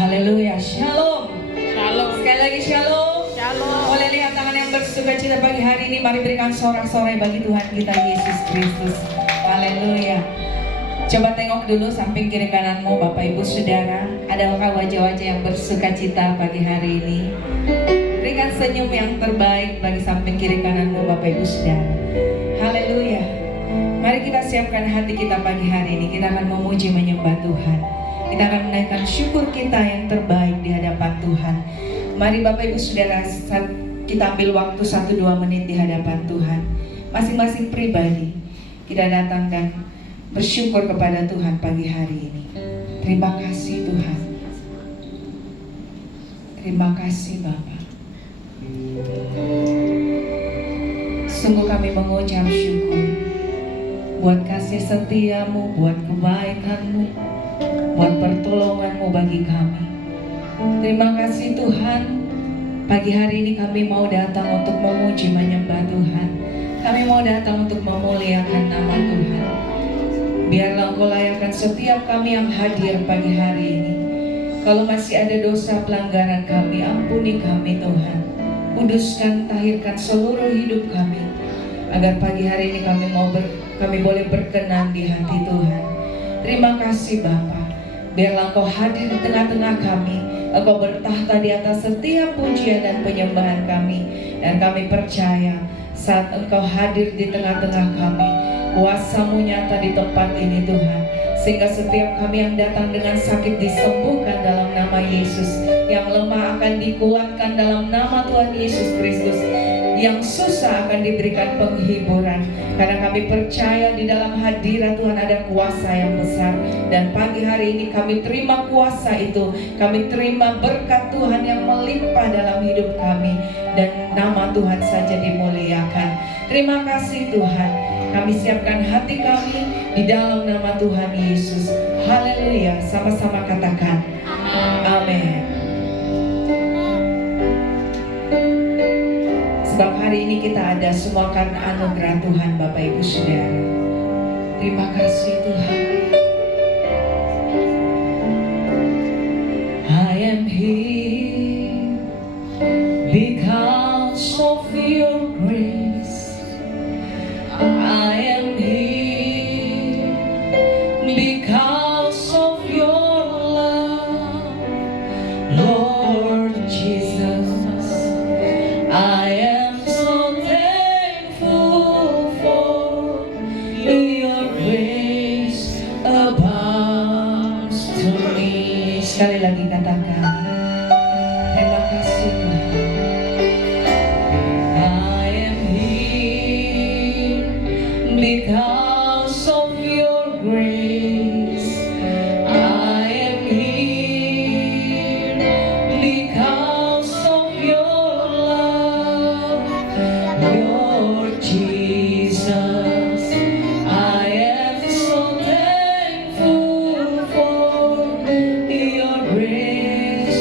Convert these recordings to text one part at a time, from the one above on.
Haleluya, shalom. Shalom. Sekali lagi shalom. Shalom. Boleh lihat tangan yang bersuka cita pagi hari ini. Mari berikan sorak-sorai bagi Tuhan kita Yesus Kristus. Haleluya. Coba tengok dulu samping kiri kananmu, Bapak Ibu Saudara. Adakah wajah-wajah yang bersuka cita pagi hari ini? Berikan senyum yang terbaik bagi samping kiri kananmu, Bapak Ibu Saudara. Haleluya. Mari kita siapkan hati kita pagi hari ini. Kita akan memuji menyembah Tuhan. Kita akan menaikkan syukur kita yang terbaik di hadapan Tuhan. Mari Bapak Ibu Saudara, kita ambil waktu 1-2 menit di hadapan Tuhan. Masing-masing pribadi kita datang dan bersyukur kepada Tuhan pagi hari ini. Terima kasih Tuhan. Terima kasih Bapa. Sungguh kami mengucap syukur buat kasih setiamu, buat kebaikanmu, buat pertolonganmu bagi kami. Terima kasih Tuhan. Pagi hari ini kami mau datang untuk memuji menyembah Tuhan. Kami mau datang untuk memuliakan nama Tuhan. Biarlah Engkau layakkan setiap kami yang hadir pagi hari ini. Kalau masih ada dosa pelanggaran kami, ampuni kami Tuhan. Kuduskan, tahirkan seluruh hidup kami, agar pagi hari ini kami boleh berkenan di hati Tuhan. Terima kasih Bapa. Biarlah Engkau hadir di tengah-tengah kami. Engkau bertahta di atas setiap pujian dan penyembahan kami. Dan kami percaya saat Engkau hadir di tengah-tengah kami, kuasa-Mu nyata di tempat ini Tuhan. Sehingga setiap kami yang datang dengan sakit disembuhkan dalam nama Yesus. Yang lemah akan dikuatkan dalam nama Tuhan Yesus Kristus. Yang susah akan diberikan penghiburan. Karena kami percaya di dalam hadirat Tuhan ada kuasa yang besar. Dan pagi hari ini kami terima kuasa itu. Kami terima berkat Tuhan yang melimpah dalam hidup kami. Dan nama Tuhan saja dimuliakan. Terima kasih Tuhan. Kami siapkan hati kami di dalam nama Tuhan Yesus. Haleluya. Sama-sama katakan amin. Sebab hari ini kita ada semua karena anugerah Tuhan Bapak Ibu Saudara. Terima kasih Tuhan. I am here because of your grace. I am here because of your love, Lord Jesus. I am so thankful for your grace abounds to me. Sekali lagi katakan, terima kasih Tuhan. I am here because of your grace. I am here because of your love, Lord Jesus. I am so thankful for your grace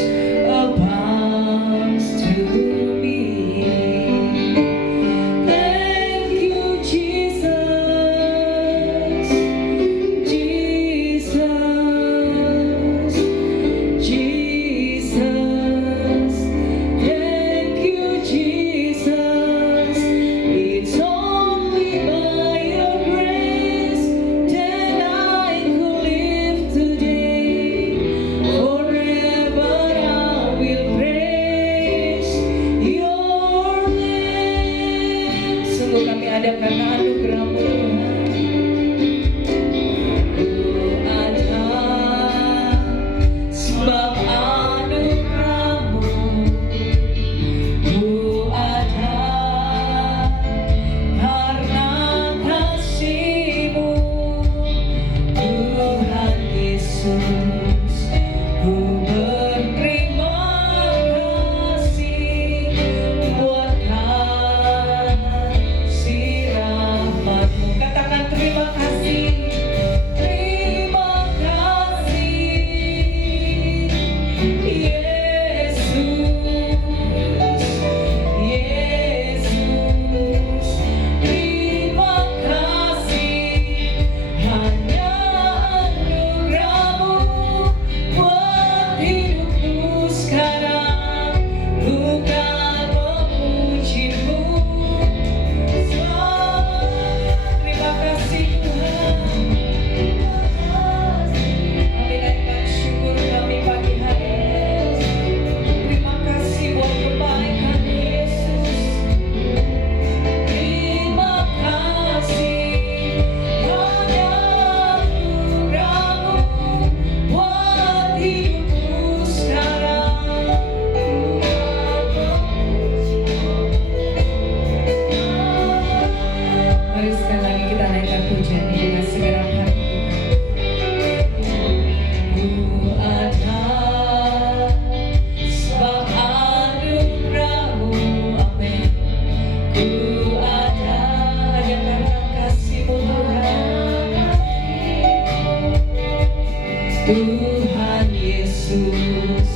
Tuhan Yesus,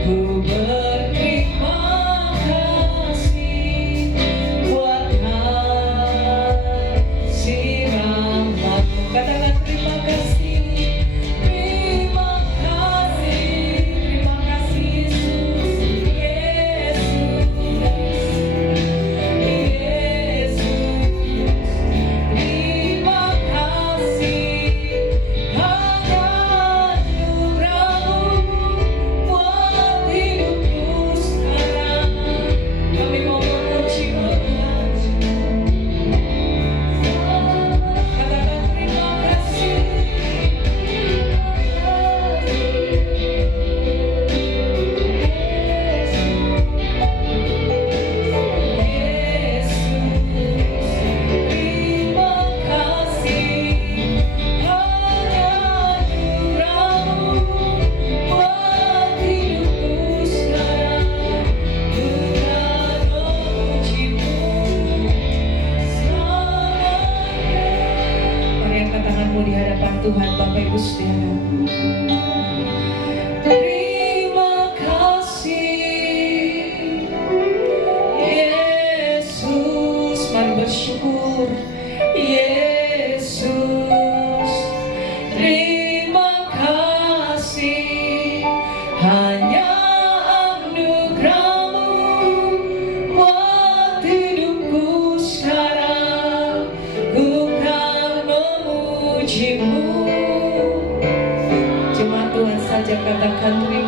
ku berterima kasih buat kasih rahmat-Mu. Katakan terima kasih, terima kasih, terima kasih Yesus, Yesus, Yesus. Terima kasih hanya anugerah-Mu buat hidupku sekarang. Kami mau memuji-Mu Tuhan. Katakan terima kasih. Yesus, terima kasih hanya anugerah-Mu buat hidupku sekarang. Ku kan memuji-Mu selamanya. Mari angkat tanganmu di hadapan Tuhan, Bapak Ibu Saudara. Terima kasih Yesus, mari bersyukur Yesus. Terima kasih hanya anugerah-Mu buat hidupku sekarang. Ku kan memuji-Mu. Cuma Tuhan saja katakan terima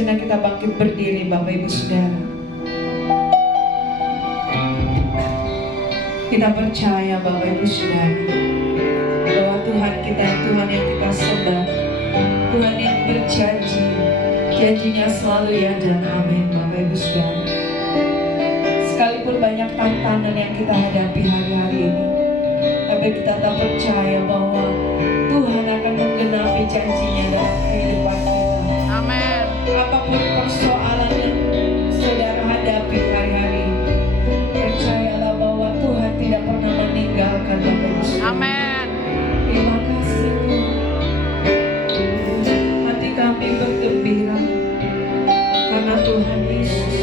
sejenak kita bangkit berdiri Bapak Ibu Saudara. Kita percaya Bapak Ibu Saudara bahwa Tuhan kita, Tuhan yang kita sembah, Tuhan yang berjanji, janjinya selalu ya dan amin Bapak Ibu Saudara. Sekalipun banyak tantangan yang kita hadapi hari-hari ini, tapi kita tak percaya bahwa Tuhan akan menggenapi janjinya dalam kehidupan kita. Amin. Apapun persoalan yang saudara hadapi hari-hari ini, percayalah bahwa Tuhan tidak pernah meninggalkan Bapak Ibu Saudara. Amin. Terima kasih Tuhan. Hati kami bergembira karena Tuhan Yesus,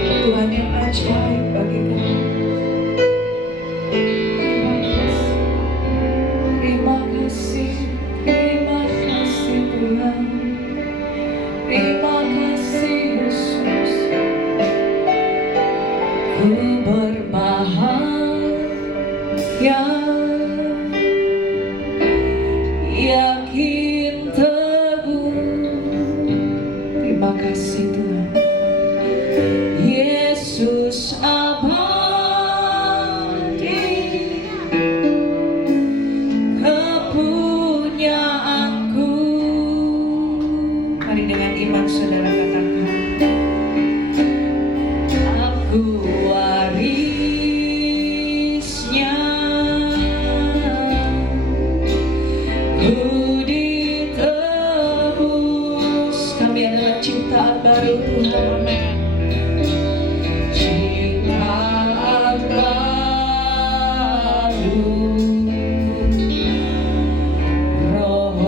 Tuhan yang ajaib bagi kami. Terima kasih, terima kasih Tuhan. Terima kasih Yesus. Ku berbahagia, yakin teguh. Terima kasih Tuhan. Yesus abadi, kepunyaanku. Mari dengan iman saudara katakan, aku warisnya, ku ditebus. Kami adalah ciptaan baru Tuhan. Amin. Ciptaan baru, Roh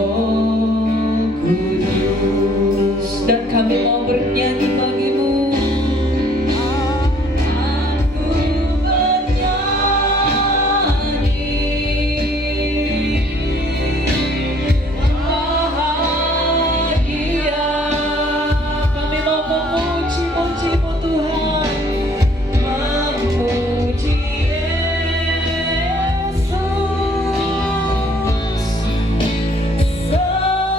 Kudus, dan kami mau bernyanyi bagimu. Aku bernyanyi bahagia. Kami mau memuji-muji-Mu Tuhan, memuji Yesus selamanya.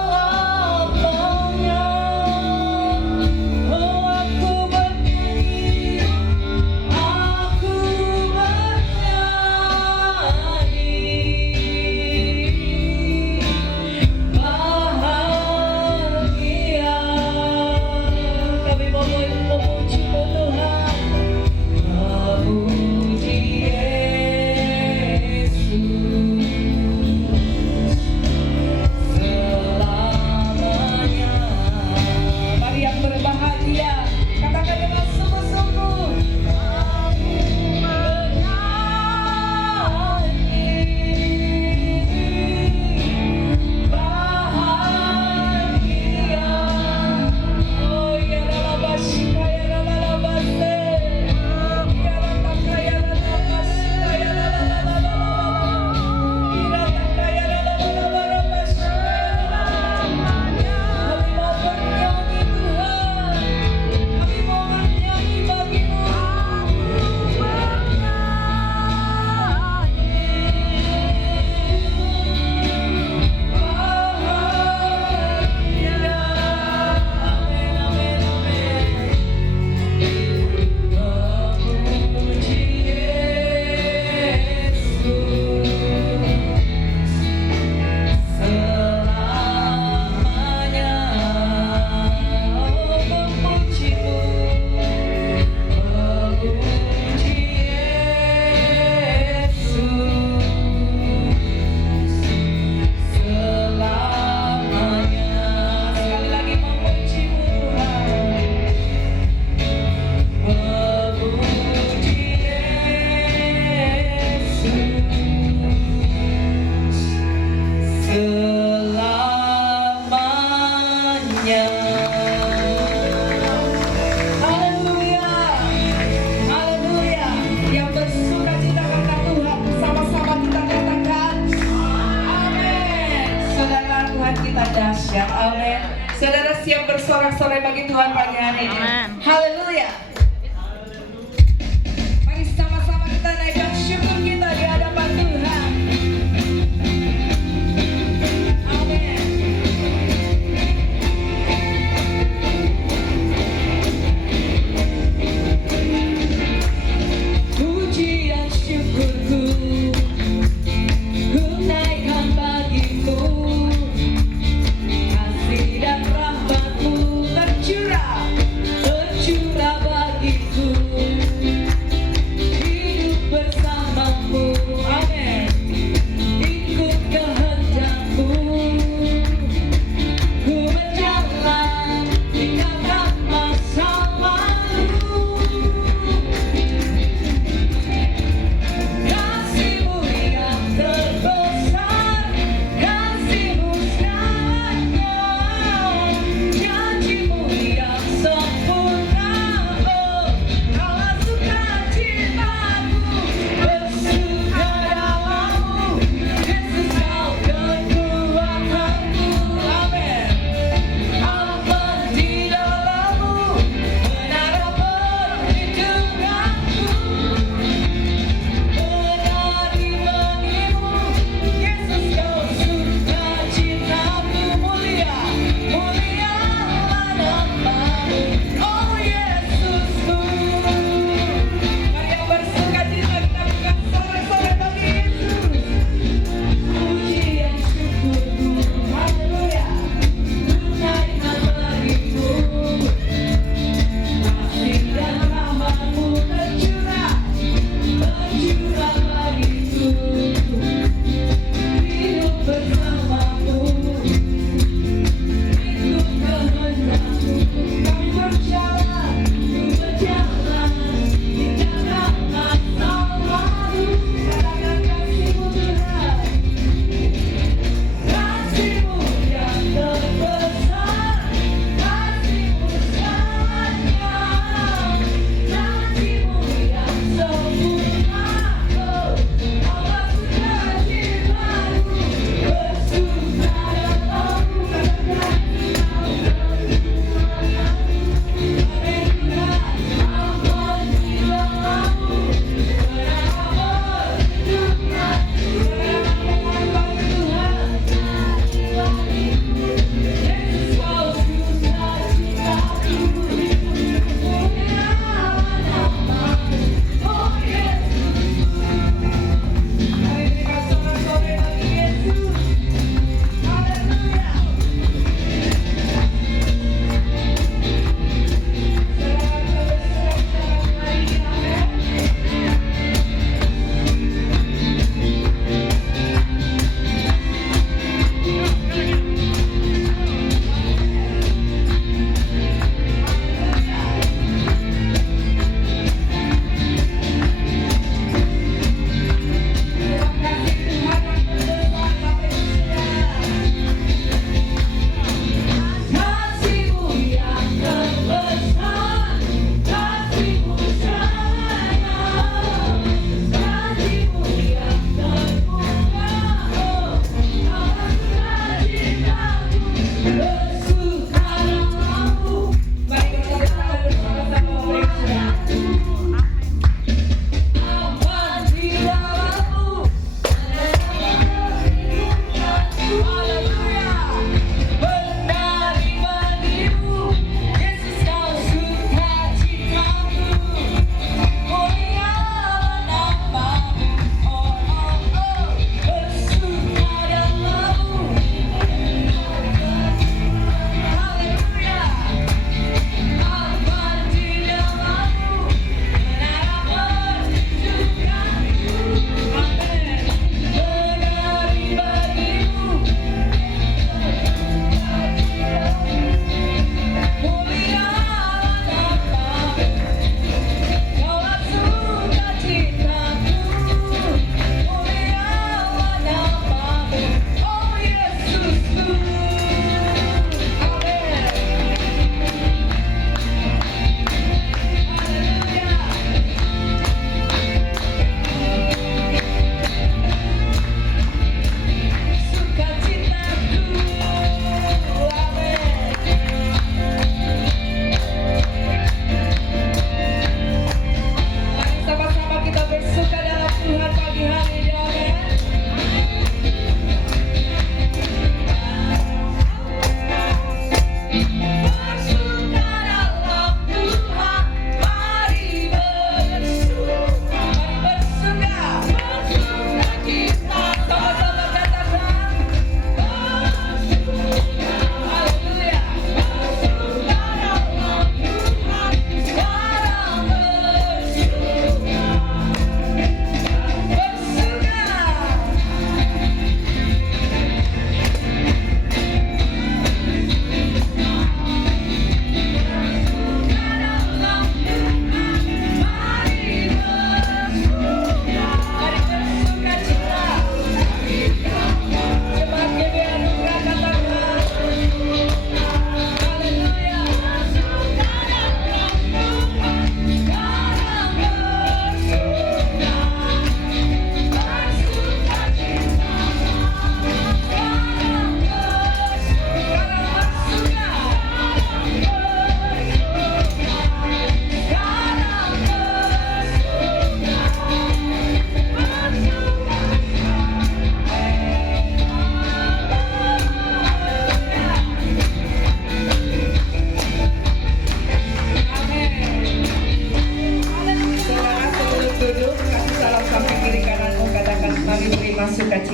Oh, aku bernyanyi, aku bernyanyi bahagia. Kami mau memuji-Mu Tuhan, memuji Yesus selamanya. Mari yang berbahagia, katakan dengan sungguh-sungguh, aku bernyanyi bahagia. Oh ya la basika ya la basse, ya la takaya la basika ya la ira takaya la basika ya. Kami mau bernyanyi Tuhan, kami mau bernyanyi bagimu. Bahagia. Amin, amin, amin. Memuji Yesus selamanya. Oh, memuji-Mu, memuji Yesus selamanya. Sekali lagi memuji-Mu Tuhan, memuji Yesus selamanya. Haleluya, haleluya. Yang bersuka-cita karena Tuhan, sama-sama kita katakan amin. Saudara, Tuhan kita dahsyat. Amin. Saudara siap bersorak-sorai bagi Tuhan pagi hari ini. Amin. Haleluya. Mari sama-sama kita naikkan syukur kita di hadapan Tuhan. Amin.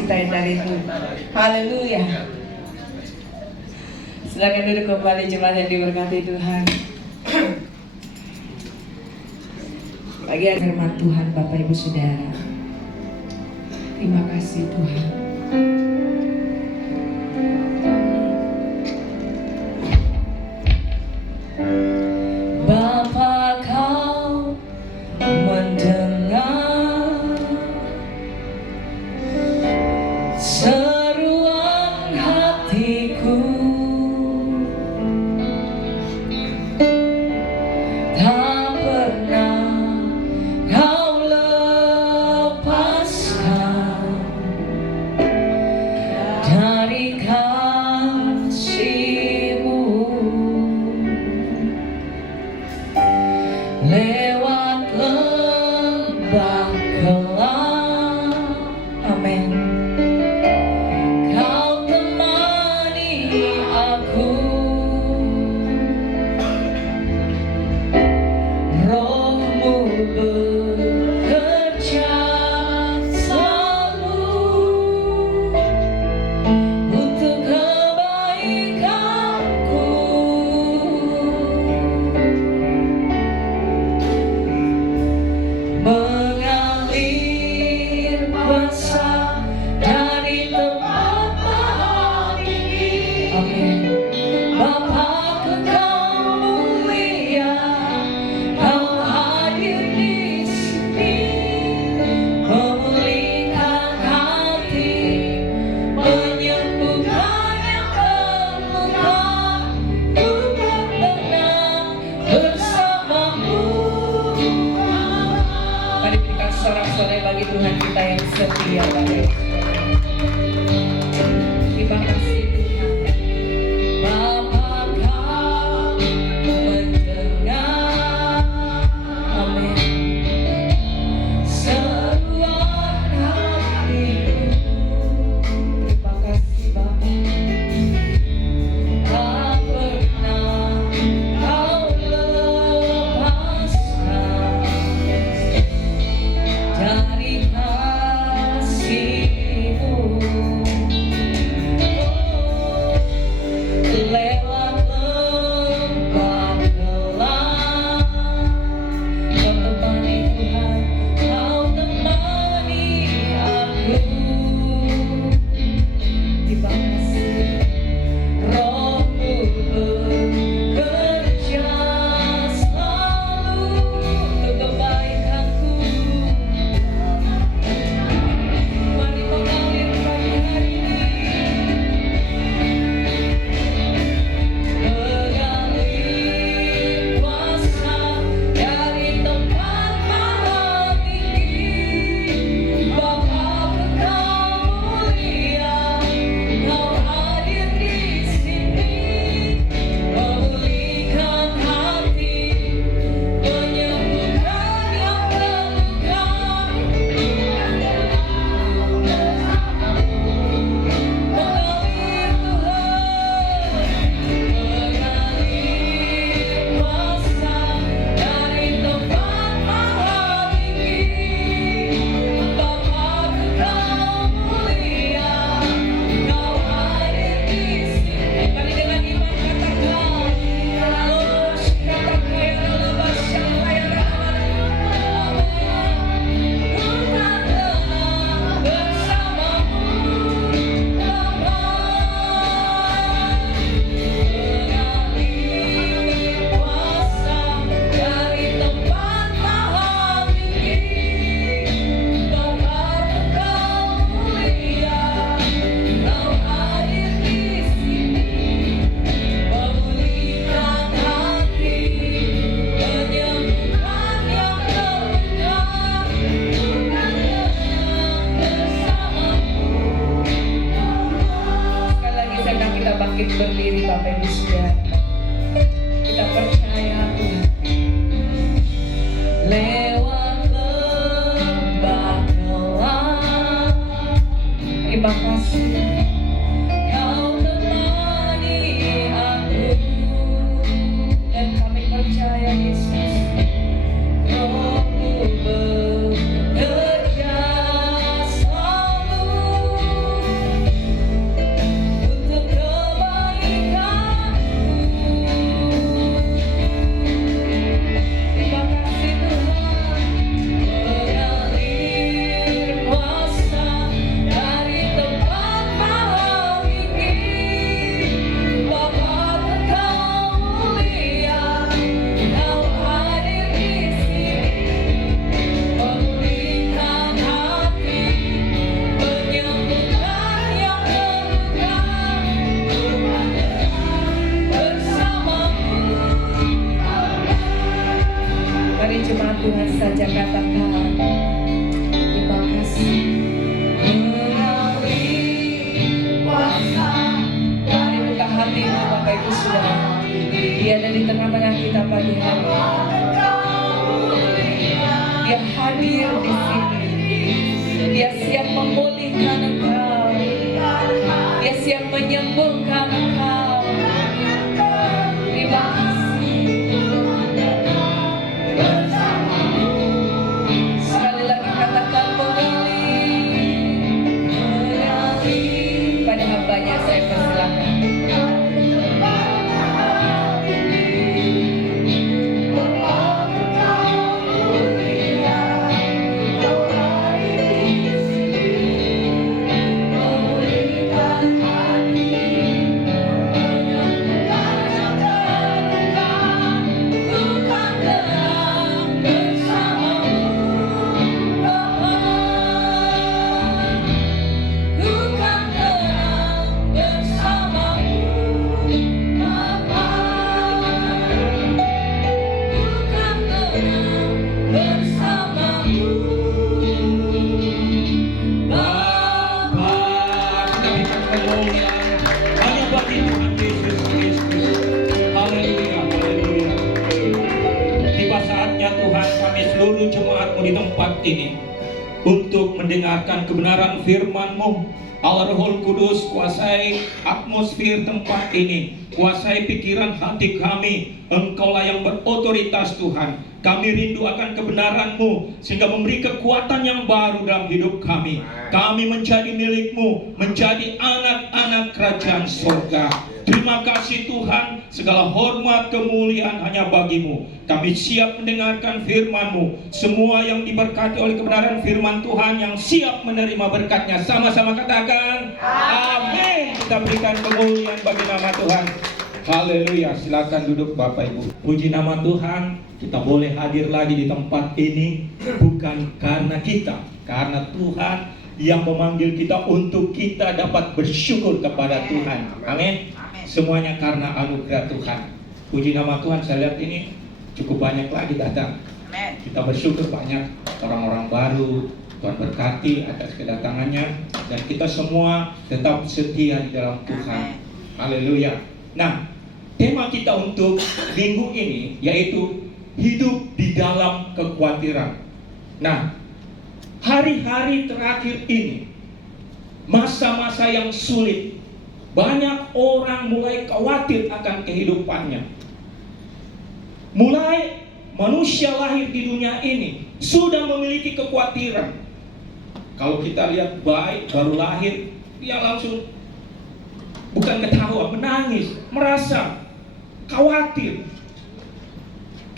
sukacita yang dari Tuhan. Haleluya. Silakan duduk kembali jemaat yang diberkati Tuhan. Bagian firman Tuhan Bapak Ibu Saudara. Terima kasih Tuhan. Bapa kau mendengar seruan hatiku, tak pernah kau lepaskan dari kasih-Mu. Lewat lembah gelap, amin, kau temani aku. Roh-Mu bekerja selalu untuk kebaikanku. Mengalir kuasa dari tempat maha tinggi. Amin. Bapa kekal mulia, kau hadir di sini, memulihkan hati, menyembuhkan yang terluka. Ku bertenang bersama-Mu. Mari berikan sorak-sorai bagi Tuhan kita yang setia, Bapak. Terima kasih Tuhan. Bapa kau mendengar, amin, seruan hatiku. Terima kasih Bapa. Tak pernah kau lepaskan dari kasih-Mu. Lewat lembah gelap, kau temani Tuhan, kau temani aku. Terima kasih. Roh-Mu bekerja selalu untuk kebaikanku. Mari mengalir pagi hari ini, mengalir kuasa dari tempat maha tinggi. Bapa kekal mulia, kau hadir di sini, memulihkan hati, menyembuhkan yang terluka. Mengalir Tuhan, mengalir kuasa dari tempat maha tinggi. Bapa kekal mulia, kau hadir di sini. Mari dengan iman katakan, "Oh, katakan lepas syahaya rahmat." Ku tak tenang bersama-Mu, Bapa. Mengalir kuasa dari tempat maha tinggi. Bapa kekal mulia, kau hadir di sini, memulihkan hati, menyembuhkan yang terluka. Sekali lagi sedang kita bangkit berdiri Bapak Ibu Saudara. Kita percaya Tuhan. Lewat lembah gelap, terima kasih. Kau temani aku, dan kami percaya Yesus. Roh-Mu bekerja selalu jemaat Tuhan saja katakan, terima kasih. Mari buka hatimu Bapak Ibu Saudara. Dia ada di tengah-tengah kita pagi hari. Dia hadir di sini. Dia siap memulihkan engkau. Dia siap menyembuhkan engkau. Terima kasih. Sekali lagi katakan mengalir. Pada hambanya saya persilakan. Di tempat ini untuk mendengarkan kebenaran firman-Mu. Allah Roh Kudus, kuasai atmosfer tempat ini, kuasai pikiran hati kami. Engkaulah yang berotoritas Tuhan. Kami rindu akan kebenaran-Mu sehingga memberi kekuatan yang baru dalam hidup kami. Kami menjadi milik-Mu, menjadi anak-anak kerajaan surga. Terima kasih Tuhan, segala hormat kemuliaan hanya bagi-Mu. Kami siap mendengarkan firman-Mu. Semua yang diberkati oleh kebenaran firman Tuhan, yang siap menerima berkat-Nya, sama-sama katakan amin. Kita berikan kemuliaan bagi nama Tuhan. Haleluya. Silakan duduk Bapak Ibu. Puji nama Tuhan. Kita boleh hadir lagi di tempat ini bukan karena kita, karena Tuhan yang memanggil kita untuk kita dapat bersyukur kepada Tuhan. Amin. Semuanya karena anugerah Tuhan. Puji nama Tuhan. Saya lihat ini cukup banyak lagi datang. Kita bersyukur banyak orang-orang baru. Tuhan berkati atas kedatangannya, dan kita semua tetap setia di dalam Tuhan. Haleluya. Nah, tema kita untuk minggu ini yaitu hidup di dalam kekhawatiran. Nah, hari-hari terakhir ini, masa-masa yang sulit, banyak orang mulai khawatir akan kehidupannya. Mulai manusia lahir di dunia ini sudah memiliki kekhawatiran. Kalau kita lihat bayi baru lahir, dia langsung bukan ketawa, menangis, merasa khawatir.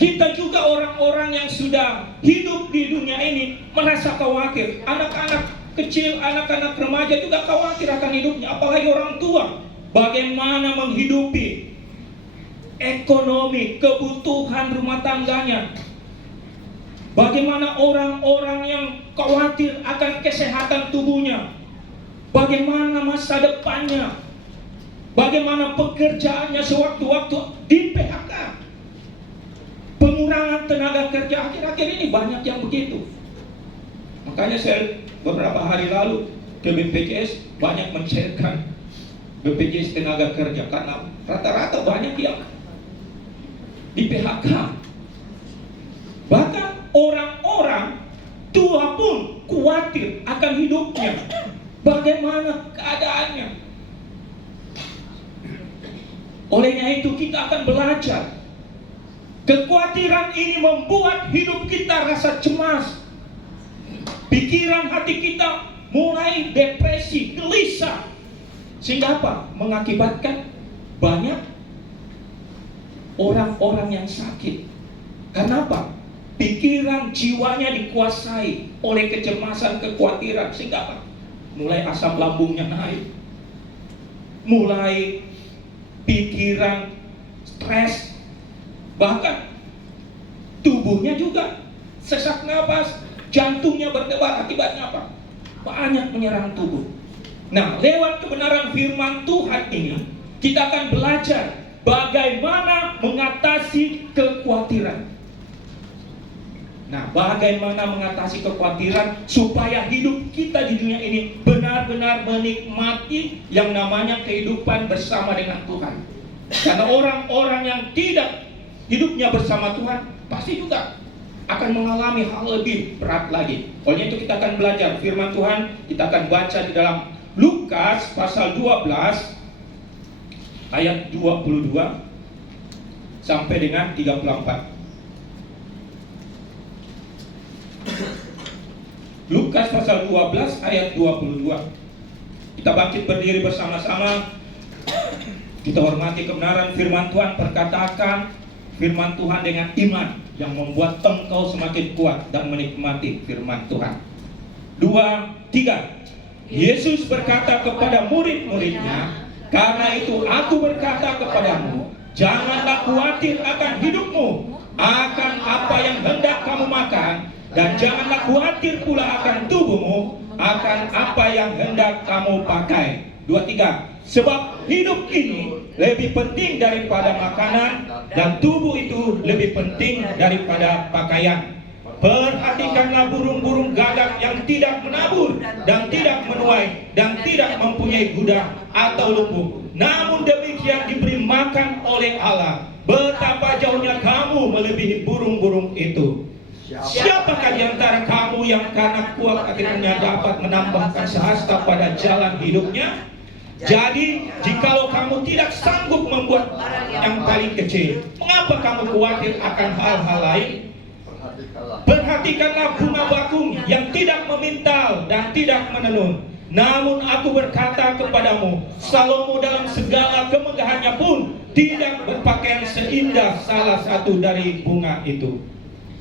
Kita juga orang-orang yang sudah hidup di dunia ini merasa khawatir. Anak-anak kecil, anak-anak remaja juga khawatir akan hidupnya, apalagi orang tua. Bagaimana menghidupi ekonomi, kebutuhan rumah tangganya. Bagaimana orang-orang yang khawatir akan kesehatan tubuhnya. Bagaimana masa depannya. Bagaimana pekerjaannya sewaktu-waktu di PHK. Pengurangan tenaga kerja akhir-akhir ini banyak yang begitu. Makanya saya beberapa hari lalu ke BPJS banyak mencairkan BPJS tenaga kerja, karena rata-rata banyak yang di PHK. Bahkan orang-orang tua pun khawatir akan hidupnya. Bagaimana keadaannya? Olehnya itu kita akan belajar. Kekhawatiran ini membuat hidup kita rasa cemas. Pikiran hati kita mulai depresi, gelisah. Sehingga apa? Mengakibatkan banyak orang-orang yang sakit. Karena apa? Pikiran jiwanya dikuasai oleh kecemasan, kekhawatiran. Sehingga apa? Mulai asam lambungnya naik. Mulai pikiran stres. Bahkan tubuhnya juga sesak napas, jantungnya berdebar. Akibatnya apa? Banyak menyerang tubuh. Nah, lewat kebenaran firman Tuhan ini, kita akan belajar bagaimana mengatasi kekhawatiran. Nah, bagaimana mengatasi kekhawatiran supaya hidup kita di dunia ini benar-benar menikmati yang namanya kehidupan bersama dengan Tuhan. Karena orang-orang yang tidak hidupnya bersama Tuhan pasti juga akan mengalami hal lebih berat lagi. Oleh itu kita akan belajar firman Tuhan. Kita akan baca di dalam Lukas pasal 12 ayat 22 sampai dengan 34. Lukas pasal 12 ayat 22. Kita bangkit berdiri bersama-sama. Kita hormati kebenaran firman Tuhan. Perkatakan firman Tuhan dengan iman yang membuat engkau semakin kuat dan menikmati firman Tuhan. 2, 3. Yesus berkata kepada murid-muridnya, karena itu aku berkata kepadamu, janganlah khawatir akan hidupmu, akan apa yang hendak kamu makan, dan janganlah khawatir pula akan tubuhmu, akan apa yang hendak kamu pakai. 2, 3. Sebab hidup ini lebih penting daripada makanan, dan tubuh itu lebih penting daripada pakaian. Perhatikanlah burung-burung gagak yang tidak menabur dan tidak menuai dan tidak mempunyai gudang atau lumbung, namun demikian diberi makan oleh Allah. Betapa jauhnya kamu melebihi burung-burung itu. Siapakah di antara kamu yang karena kuat akhirnya dapat menambahkan sehasta pada jalan hidupnya? Jadi, jikalau kamu tidak sanggup membuat yang paling kecil, mengapa kamu khawatir akan hal-hal lain? Perhatikanlah bunga bakung yang tidak memintal dan tidak menenun. Namun aku berkata kepadamu, Salomo dalam segala kemegahannya pun tidak berpakaian seindah salah satu dari bunga itu.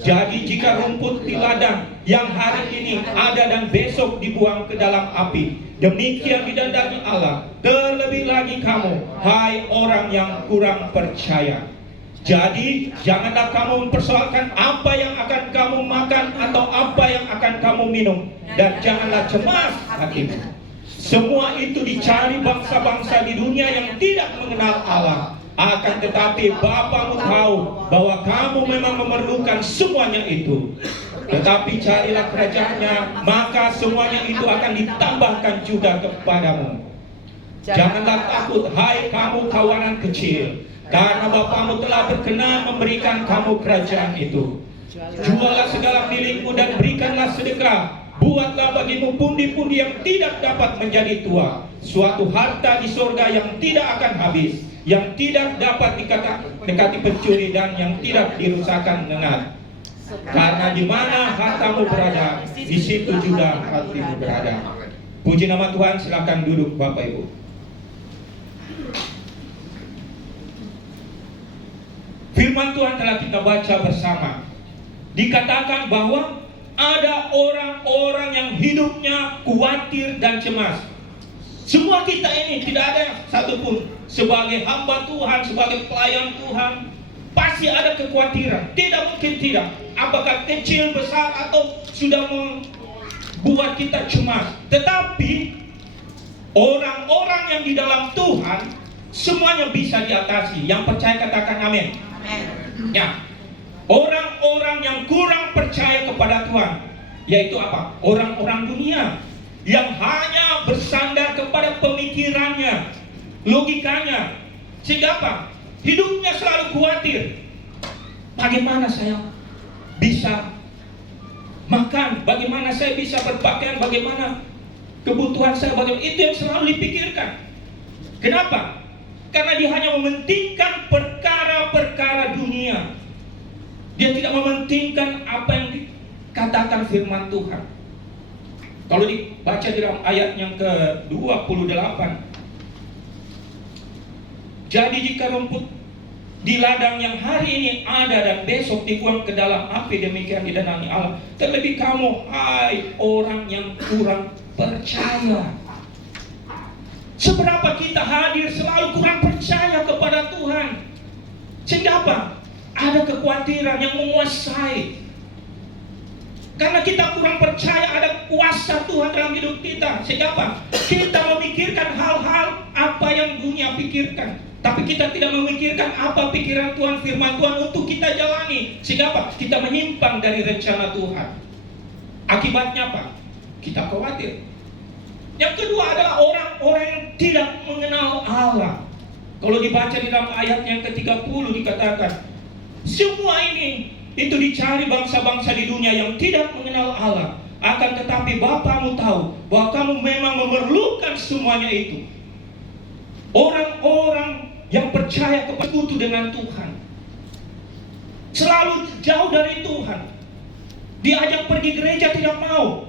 Jadi jika rumput di ladang yang hari ini ada dan besok dibuang ke dalam api, demikian didandani Allah. Terlebih lagi kamu, hai orang yang kurang percaya. Jadi janganlah kamu mempersoalkan apa yang akan kamu makan atau apa yang akan kamu minum, dan janganlah cemas hatimu. Semua itu dicari bangsa-bangsa di dunia yang tidak mengenal Allah. Akan tetapi Bapamu tahu bahwa kamu memang memerlukan semuanya itu. Tetapi carilah kerajaannya, maka semuanya itu akan ditambahkan juga kepadamu. Janganlah takut, hai kamu kawanan kecil, karena Bapamu telah berkenan memberikan kamu kerajaan itu. Jualah segala milikmu dan berikanlah sedekah. Buatlah bagimu pundi-pundi yang tidak dapat menjadi tua, suatu harta di surga yang tidak akan habis, yang tidak dapat dekati pencuri, dan yang tidak dirusakkan lengan. Karena di mana hartamu berada, di situ juga hatimu berada. Puji nama Tuhan. Silakan duduk Bapak Ibu. Firman Tuhan telah kita baca bersama. Dikatakan bahwa ada orang-orang yang hidupnya khawatir dan cemas. Semua kita ini tidak ada satupun sebagai hamba Tuhan, sebagai pelayan Tuhan, pasti ada kekhawatiran. Tidak mungkin tidak. Apakah kecil, besar, atau sudah membuat kita cemas. Tetapi orang-orang yang di dalam Tuhan semuanya bisa diatasi. Yang percaya katakan amin. Ya. Orang-orang yang kurang percaya kepada Tuhan, yaitu apa? Orang-orang dunia yang hanya bersandar kepada pemikirannya, logikanya, sehingga apa? Hidupnya selalu khawatir. Bagaimana saya bisa makan? Bagaimana saya bisa berpakaian? Bagaimana kebutuhan saya? Bagaimana? Itu yang selalu dipikirkan. Kenapa? Karena dia hanya mementingkan perkara-perkara dunia. Dia tidak mementingkan apa yang dikatakan firman Tuhan. Kalau dibaca di dalam ayat yang ke-28, jadi jika rumput di ladang yang hari ini ada dan besok dibuang ke dalam api, demikian didandani Allah. Terlebih kamu, hai orang yang kurang percaya. Seberapa kita hadir selalu kurang percaya kepada Tuhan, sehingga apa? Ada kekhawatiran yang menguasai. Karena kita kurang percaya ada kuasa Tuhan dalam hidup kita. Sehingga apa? Kita memikirkan hal-hal apa yang dunia pikirkan. Tapi kita tidak memikirkan apa pikiran Tuhan, firman Tuhan untuk kita jalani. Sehingga apa? Kita menyimpang dari rencana Tuhan. Akibatnya apa? Kita khawatir. Yang kedua adalah orang-orang yang tidak mengenal Allah. Kalau dibaca di dalam ayat yang ke-30 dikatakan, semua ini itu dicari bangsa-bangsa di dunia yang tidak mengenal Allah. Akan tetapi Bapamu tahu bahwa kamu memang memerlukan semuanya itu. Orang-orang yang percaya kepada sekutu dengan Tuhan, selalu jauh dari Tuhan, diajak pergi gereja tidak mau.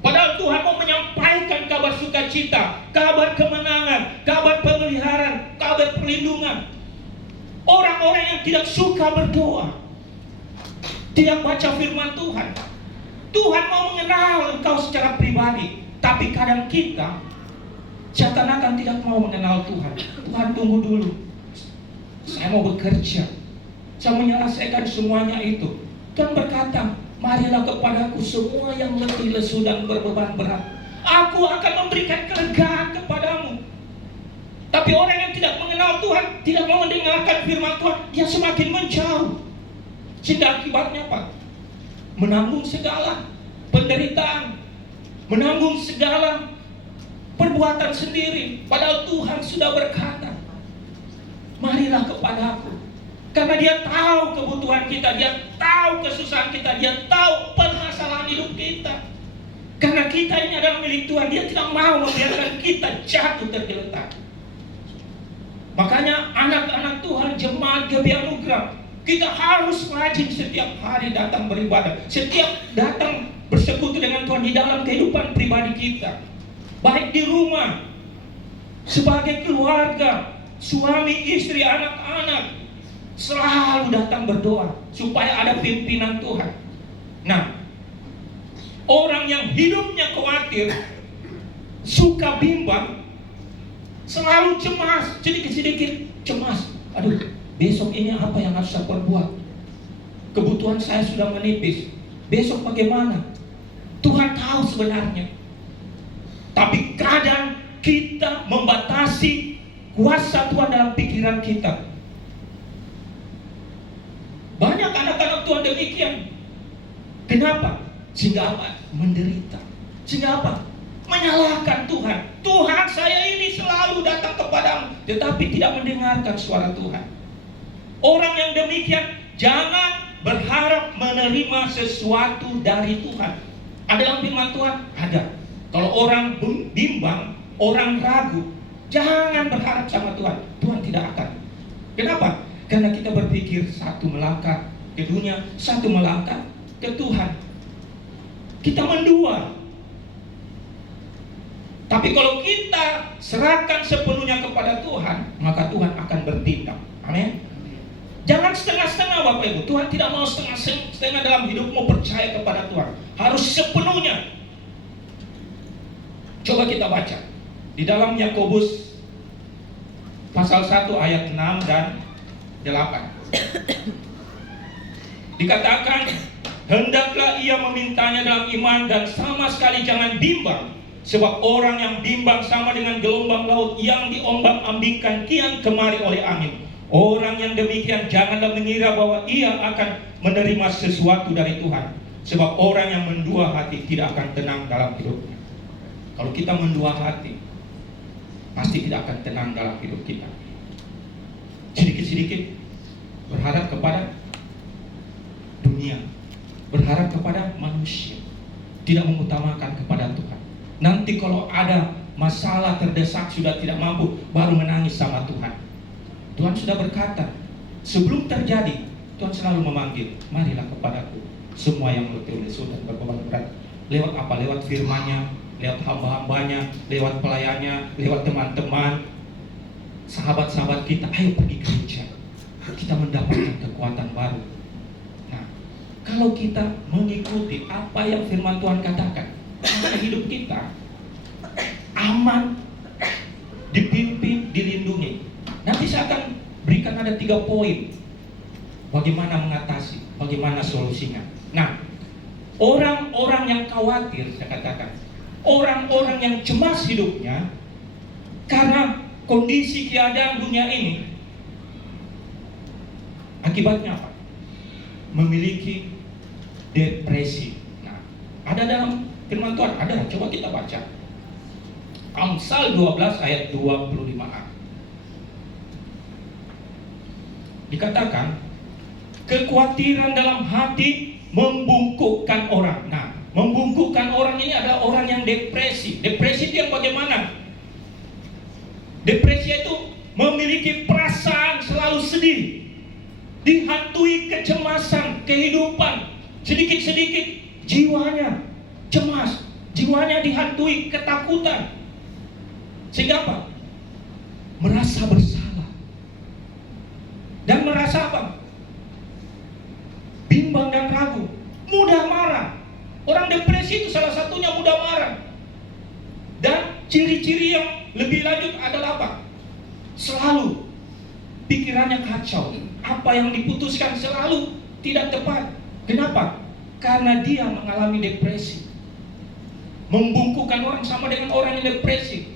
Padahal Tuhan mau menyampaikan kabar sukacita, kabar kemenangan, kabar pemeliharaan, kabar perlindungan. Orang-orang yang tidak suka berdoa, tidak baca firman Tuhan. Tuhan mau mengenal engkau secara pribadi, tapi kadang kita seakan-akan tidak mau mengenal Tuhan. Tuhan, tunggu dulu, saya mau bekerja, saya menyelesaikan semuanya itu. Tuhan berkata, marilah kepadaku semua yang letih lesu dan berbeban berat, aku akan memberikan kelegaan kepadamu. Tapi orang yang tidak mengenal Tuhan, tidak mau mendengarkan firman Tuhan, dia semakin menjauh. Sehingga akibatnya apa? Menanggung segala penderitaan, menanggung segala perbuatan sendiri. Padahal Tuhan sudah berkata, marilah kepadaku. Karena dia tahu kebutuhan kita, dia tahu kesusahan kita, dia tahu permasalahan hidup kita. Karena kita ini adalah milik Tuhan, dia tidak mau membiarkan kita jatuh tergeletak. Makanya anak-anak Tuhan, jemaat Gebiar Anugerah, kita harus rajin setiap hari datang beribadah, setiap datang bersekutu dengan Tuhan di dalam kehidupan pribadi kita. Baik di rumah, sebagai keluarga, suami, istri, anak-anak, selalu datang berdoa supaya ada pimpinan Tuhan. Nah, orang yang hidupnya khawatir, suka bimbang, selalu cemas, sedikit-sedikit cemas. Aduh, besok ini apa yang harus saya perbuat? Kebutuhan saya sudah menipis. Besok bagaimana? Tuhan tahu sebenarnya. Tapi kadang kita membatasi kuasa Tuhan dalam pikiran kita. Banyak anak-anak Tuhan demikian. Kenapa? Sehingga apa? Menderita. Sehingga apa? Menyalahkan Tuhan. Tuhan, saya ini selalu datang kepadamu, tetapi tidak mendengarkan suara Tuhan. Orang yang demikian jangan berharap menerima sesuatu dari Tuhan. Ada dalam firman Tuhan? Ada. Kalau orang bimbang, orang ragu, jangan berharap sama Tuhan. Tuhan tidak akan. Kenapa? Karena kita berpikir satu melangkah ke dunia, satu melangkah ke Tuhan. Kita mendua. Tapi kalau kita serahkan sepenuhnya kepada Tuhan, maka Tuhan akan bertindak. Amin. Jangan setengah-setengah, Bapak Ibu. Tuhan tidak mau setengah-setengah dalam hidupmu. Percaya kepada Tuhan, harus sepenuhnya. Coba kita baca di dalam Yakobus pasal 1 ayat 6 dan 8. Dikatakan, hendaklah ia memintanya dalam iman dan sama sekali jangan bimbang. Sebab orang yang bimbang sama dengan gelombang laut yang diombang-ambingkan kian kemari oleh angin. Orang yang demikian janganlah mengira bahwa ia akan menerima sesuatu dari Tuhan. Sebab orang yang mendua hati tidak akan tenang dalam hidupnya. Kalau kita mendua hati, pasti tidak akan tenang dalam hidup kita. Sedikit-sedikit berharap kepada dunia, berharap kepada manusia, tidak mengutamakan kepada Tuhan. Nanti kalau ada masalah terdesak, sudah tidak mampu, baru menangis sama Tuhan. Tuhan sudah berkata, sebelum terjadi, Tuhan selalu memanggil, marilah kepadaku semua yang letih lesu dan berbeban berat. Lewat apa? Lewat firman-Nya, lewat hamba-hambanya, lewat pelayannya, lewat teman-teman, sahabat-sahabat kita. Ayo pergi gereja, kita mendapatkan kekuatan baru. Nah, kalau kita mengikuti apa yang firman Tuhan katakan, maka hidup kita aman, dipimpin, dilindungi. Nanti saya akan berikan ada 3 poin bagaimana mengatasi, bagaimana solusinya. Nah, orang-orang yang khawatir, saya katakan, orang-orang yang cemas hidupnya karena kondisi keadaan dunia ini, Akibatnya apa? Memiliki depresi. Nah, ada dalam firman Tuhan, ada. Coba kita baca. Amsal 12 ayat 25a. Dikatakan, kekhawatiran dalam hati membungkukkan orang. Nah, membungkukkan orang ini adalah orang yang depresi. Depresi itu yang bagaimana? Depresi itu memiliki perasaan selalu sedih, dihantui kecemasan kehidupan. Sedikit-sedikit jiwanya cemas, jiwanya dihantui ketakutan. Sehingga apa? Merasa bersalah. Dan merasa apa? Bimbang dan ragu, mudah marah. Orang depresi itu salah satunya mudah marah. Dan ciri-ciri yang lebih lanjut adalah apa? Selalu pikirannya kacau. Apa yang diputuskan selalu tidak tepat. Kenapa? Karena dia mengalami depresi. Membungkukkan orang sama dengan orang yang depresi.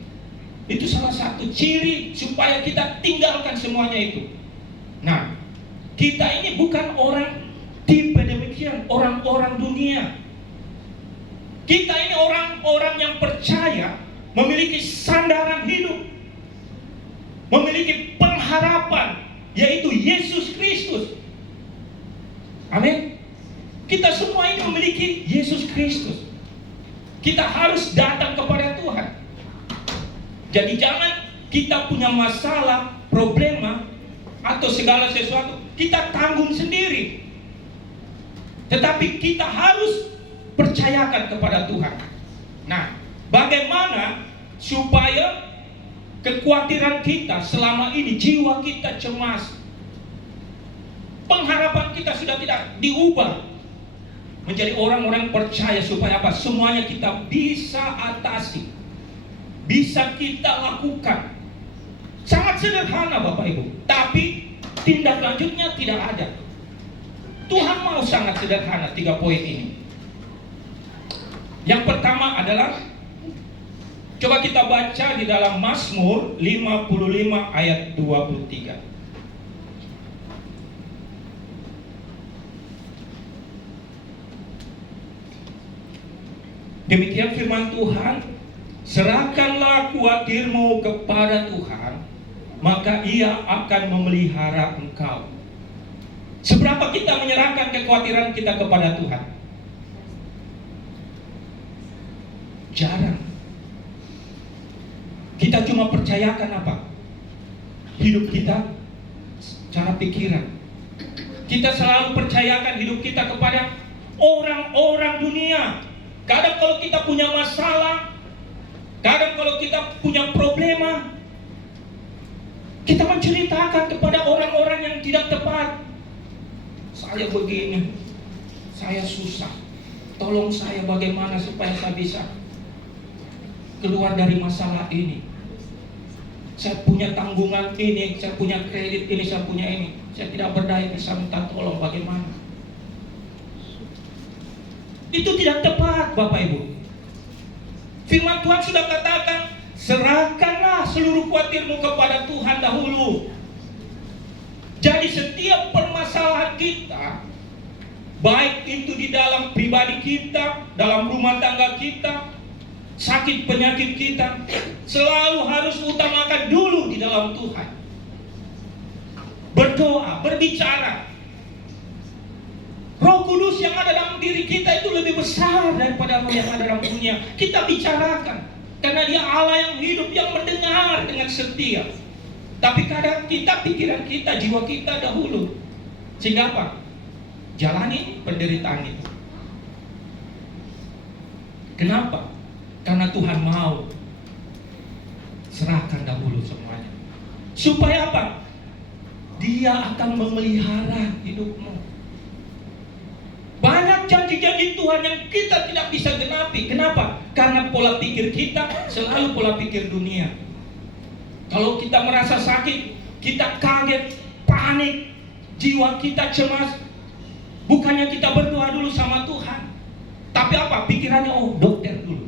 Itu salah satu ciri supaya kita tinggalkan semuanya itu. Nah, kita ini bukan orang tipe demikian, orang-orang dunia. Kita ini orang-orang yang percaya, memiliki sandaran hidup, memiliki pengharapan, yaitu Yesus Kristus. Amin. Kita semua ini memiliki Yesus Kristus. Kita harus datang kepada Tuhan. Jadi jangan kita punya masalah, problema, atau segala sesuatu kita tanggung sendiri. Tetapi kita harus percayakan kepada Tuhan. Nah, bagaimana supaya kekhawatiran kita selama ini, jiwa kita cemas, pengharapan kita sudah tidak diubah menjadi orang-orang percaya, supaya apa? Semuanya kita bisa atasi, bisa kita lakukan. Sangat sederhana Bapak Ibu, tapi tindak lanjutnya tidak ada. Tuhan mau sangat sederhana 3 poin ini. Yang pertama adalah, coba kita baca di dalam Mazmur 55 ayat 23. Demikian firman Tuhan, serahkanlah khawatirmu kepada Tuhan, maka Ia akan memelihara engkau. Seberapa kita menyerahkan kekhawatiran kita kepada Tuhan? Jarang. Kita cuma percayakan apa? Hidup kita, cara pikiran. Kita selalu percayakan hidup kita kepada orang-orang dunia. Kadang kalau kita punya masalah, kadang kalau kita punya problema, kita menceritakan kepada orang-orang yang tidak tepat. Saya begini, saya susah, tolong saya bagaimana supaya saya bisa keluar dari masalah ini. Saya punya tanggungan ini, saya punya kredit ini, saya punya ini. Saya tidak berdaya, bisa minta tolong bagaimana. Itu tidak tepat Bapak Ibu. Firman Tuhan sudah katakan, serahkanlah seluruh khawatirmu kepada Tuhan dahulu. Jadi setiap permasalahan kita, baik itu di dalam pribadi kita, dalam rumah tangga kita, sakit penyakit kita, selalu harus utamakan dulu di dalam Tuhan. Berdoa, berbicara. Roh Kudus yang ada dalam diri kita itu lebih besar daripada roh yang ada dalam dunia. Kita bicarakan, karena Dia Allah yang hidup, yang mendengar dengan setia. Tapi kadang kita, pikiran kita, jiwa kita dahulu. Sehingga apa? Jalani penderitaan itu. Kenapa? Karena Tuhan mau serahkan dahulu semuanya. Supaya apa? Dia akan memelihara hidupmu. Banyak janji-janji Tuhan yang kita tidak bisa genapi. Kenapa? Karena pola pikir kita selalu pola pikir dunia. Kalau kita merasa sakit, kita kaget, panik, jiwa kita cemas. Bukannya kita berdoa dulu sama Tuhan, tapi apa? Pikirannya, oh dokter dulu.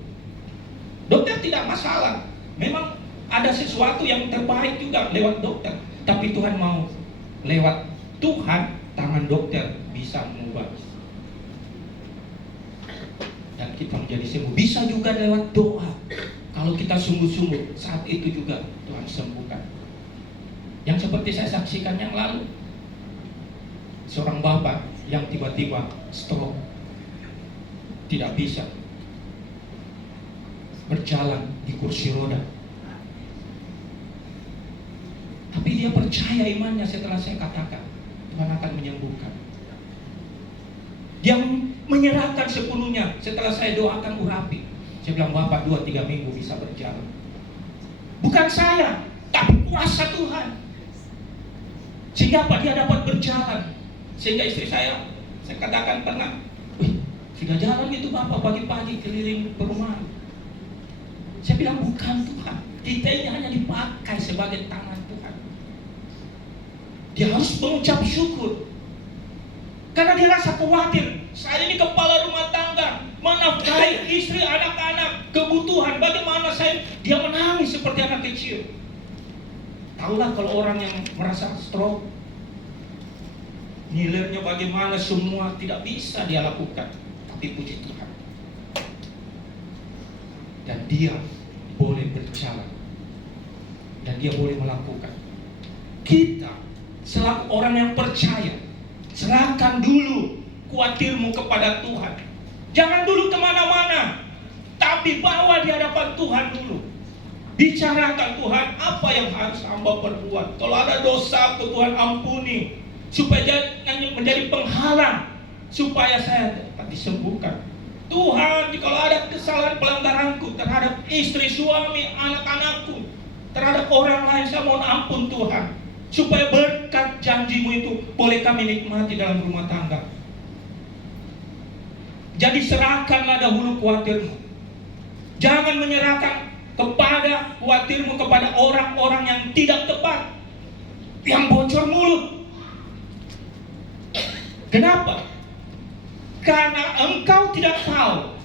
Dokter tidak masalah. Memang ada sesuatu yang terbaik juga lewat dokter. Tapi Tuhan mau lewat Tuhan tangan dokter bisa mengubah dan kita menjadi sembuh. Bisa juga lewat doa. Kalau kita sungguh-sungguh, saat itu juga Tuhan sembuhkan. Yang seperti saya saksikan yang lalu, seorang bapak yang tiba-tiba stroke, tidak bisa berjalan di kursi roda. Tapi dia percaya imannya setelah saya katakan Tuhan akan menyembuhkan. Dia menyerahkan sepenuhnya setelah saya doakan urapi. Saya bilang, Bapak 2-3 minggu bisa berjalan. Bukan saya, tapi kuasa Tuhan. Sehingga apa? Dia dapat berjalan. Sehingga istri saya katakan pernah, wih, sudah jalan itu Bapak pagi-pagi keliling perumahan. Saya bilang, bukan Tuhan. Kita ini hanya dipakai sebagai tangan Tuhan. Dia harus mengucap syukur. Karena dia rasa khawatir. Saya ini kepala rumah tangga, menafkahi istri, anak-anak, kebutuhan. Bagaimana dia menangis seperti anak kecil. Tahulah kalau orang yang merasa stroke, nilainya bagaimana, semua tidak bisa dia lakukan. Tapi puji Tuhan, dan dia boleh berjalan, dan dia boleh melakukan. Kita selaku orang yang percaya, serahkan dulu khawatirmu kepada Tuhan. Jangan dulu kemana-mana, tapi bawa di hadapan Tuhan dulu. Bicarakan, Tuhan, apa yang harus hamba perbuat. Kalau ada dosa, Tuhan ampuni, supaya jangan menjadi penghalang, supaya saya dapat disembuhkan. Tuhan, jika ada kesalahan pelanggaranku terhadap istri, suami, anak-anakku, terhadap orang lain, saya mohon ampun Tuhan, supaya berkat janjimu itu boleh kami nikmati dalam rumah tangga. Jadi serahkanlah dahulu khawatirmu. Jangan menyerahkan khawatirmu kepada orang-orang yang tidak tepat, yang bocor mulut. Kenapa? Karena engkau tidak tahu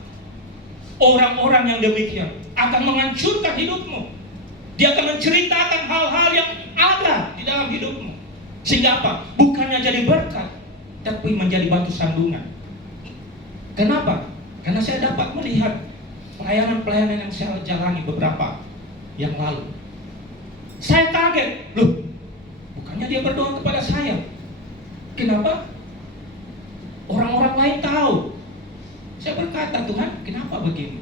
orang-orang yang demikian akan menghancurkan hidupmu. Dia akan menceritakan hal-hal yang ada di dalam hidupmu. Sehingga apa? Bukannya jadi berkat, tapi menjadi batu sandungan. Kenapa? Karena saya dapat melihat pelayanan-pelayanan yang saya jalani beberapa yang lalu. Saya kaget, loh, bukannya dia berdoa kepada saya. Kenapa? Orang-orang lain tahu. Saya berkata, Tuhan, kenapa begini?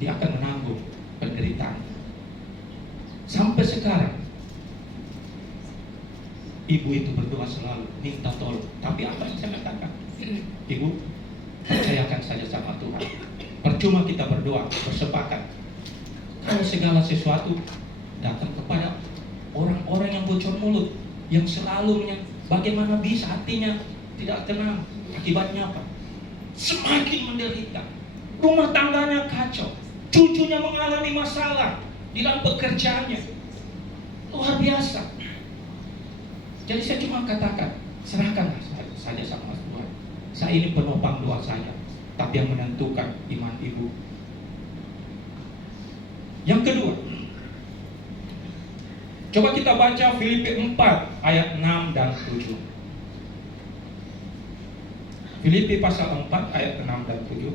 Dia akan menanggung penderitaan. Sampai sekarang ibu itu berdoa selalu, minta tolong. Tapi apa yang saya katakan? Ibu, percayakan saja sama Tuhan. Percuma kita berdoa, bersepakat. Kalau segala sesuatu datang kepada orang-orang yang bocor mulut, yang selalu bagaimana bisa hatinya tidak tenang. Akibatnya apa? Semakin menderita. Rumah tangganya kacau. Cucunya mengalami masalah di dalam pekerjaannya. Luar biasa. Jadi saya cuma katakan, serahkanlah saja sama Tuhan. Saya ini penopang doa saya, tapi yang menentukan iman ibu. Yang kedua, coba kita baca Filipi 4 ayat 6 dan 7. Filipi pasal 4 ayat 6 dan 7.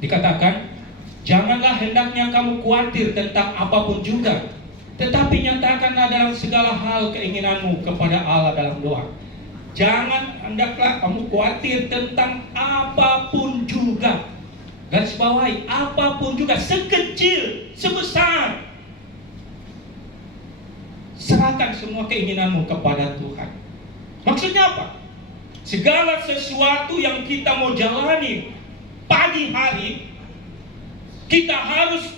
Dikatakan, janganlah hendaknya kamu khawatir tentang apapun juga, tetapi nyatakanlah dalam segala hal keinginanmu kepada Allah dalam doa. Jangan hendaklah kamu khawatir tentang apapun juga. Garis bawahi, apapun juga, sekecil, sebesar. Serahkan semua keinginanmu kepada Tuhan. Maksudnya apa? Segala sesuatu yang kita mau jalani pagi hari, kita harus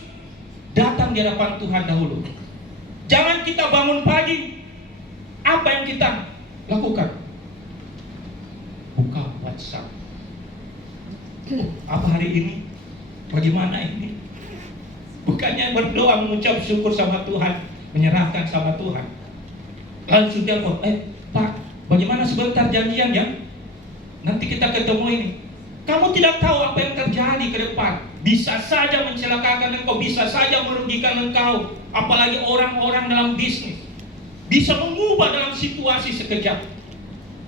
datang di hadapan Tuhan dahulu. Jangan kita bangun pagi, apa yang kita lakukan? Buka WhatsApp. Apa hari ini? Bagaimana ini? Bukannya berdoa, mengucap syukur sama Tuhan, menyerahkan sama Tuhan. Lalu sudah kok, Pak, bagaimana sebentar janjian ya? Nanti kita ketemu ini. Kamu tidak tahu apa yang terjadi ke depan. Bisa saja mencelakakan engkau, bisa saja merugikan engkau. Apalagi orang-orang dalam bisnis. bisa mengubah dalam situasi sekejap.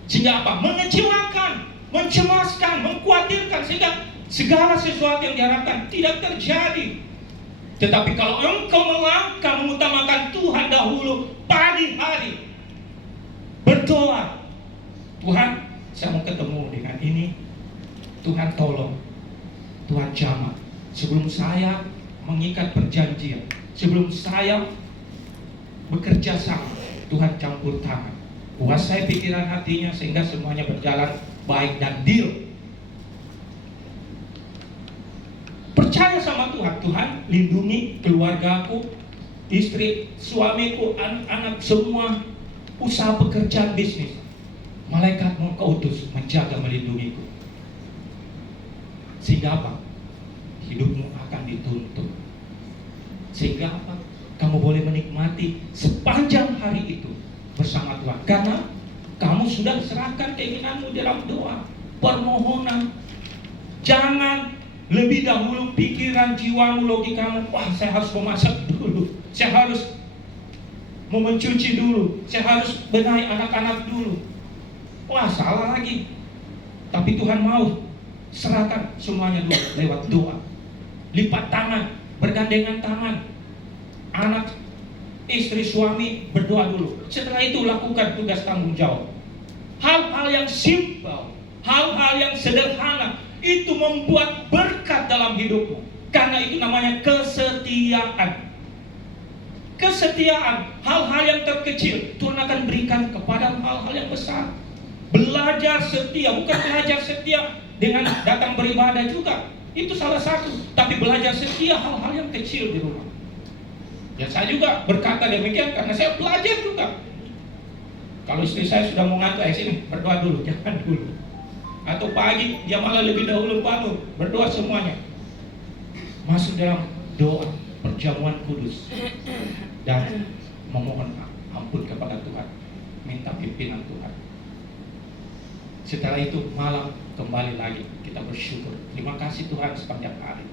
Sehingga apa? Mengecewakan, mencemaskan, mengkhawatirkan, sehingga segala sesuatu yang diharapkan tidak terjadi. Tetapi kalau engkau melangkah mengutamakan Tuhan dahulu pagi hari, berdoa, Tuhan, saya mau ketemu dengan ini, Tuhan tolong, Tuhan jamah. Sebelum saya mengikat perjanjian, sebelum saya bekerja sama, Tuhan campur tangan, kuasai pikiran hatinya sehingga semuanya berjalan baik dan deal. Percaya sama Tuhan, Tuhan lindungi keluargaku, istri, suamiku, anak-anak, semua usaha pekerjaan bisnis. Malaikatmu kau utus menjaga melindungiku. Sehingga apa? Hidupmu akan dituntun. Sehingga apa? Kamu boleh menikmati sepanjang hari itu bersama Tuhan. Karena kamu sudah serahkan keinginanmu dalam doa, permohonan. Jangan lebih dahulu pikiran jiwamu, logikamu, wah saya harus memasak dulu, saya harus mau mencuci dulu, saya harus benahi anak-anak dulu. Wah salah lagi. Tapi Tuhan mau serahkan semuanya dulu lewat doa. Lipat tangan, bergandengan tangan. Anak, istri, suami berdoa dulu. Setelah itu lakukan tugas tanggung jawab. Hal-hal yang simpel, hal-hal yang sederhana, itu membuat berkat dalam hidupmu. Karena itu namanya kesetiaan. Kesetiaan, hal-hal yang terkecil Tuhan akan berikan kepada hal-hal yang besar. Belajar setia, bukan belajar setia dengan datang beribadah juga, itu salah satu. Tapi belajar setia hal-hal yang kecil di rumah. Ya saya juga berkata demikian karena saya belajar juga. Kalau istri saya sudah mau ngantuk, sini berdoa dulu, jangan dulu. Atau pagi dia malah lebih dahulu bangun, berdoa semuanya. Masuk dalam doa perjamuan kudus dan memohon ampun kepada Tuhan, minta pimpinan Tuhan. Setelah itu malam kembali lagi kita bersyukur. Terima kasih Tuhan sepanjang hari.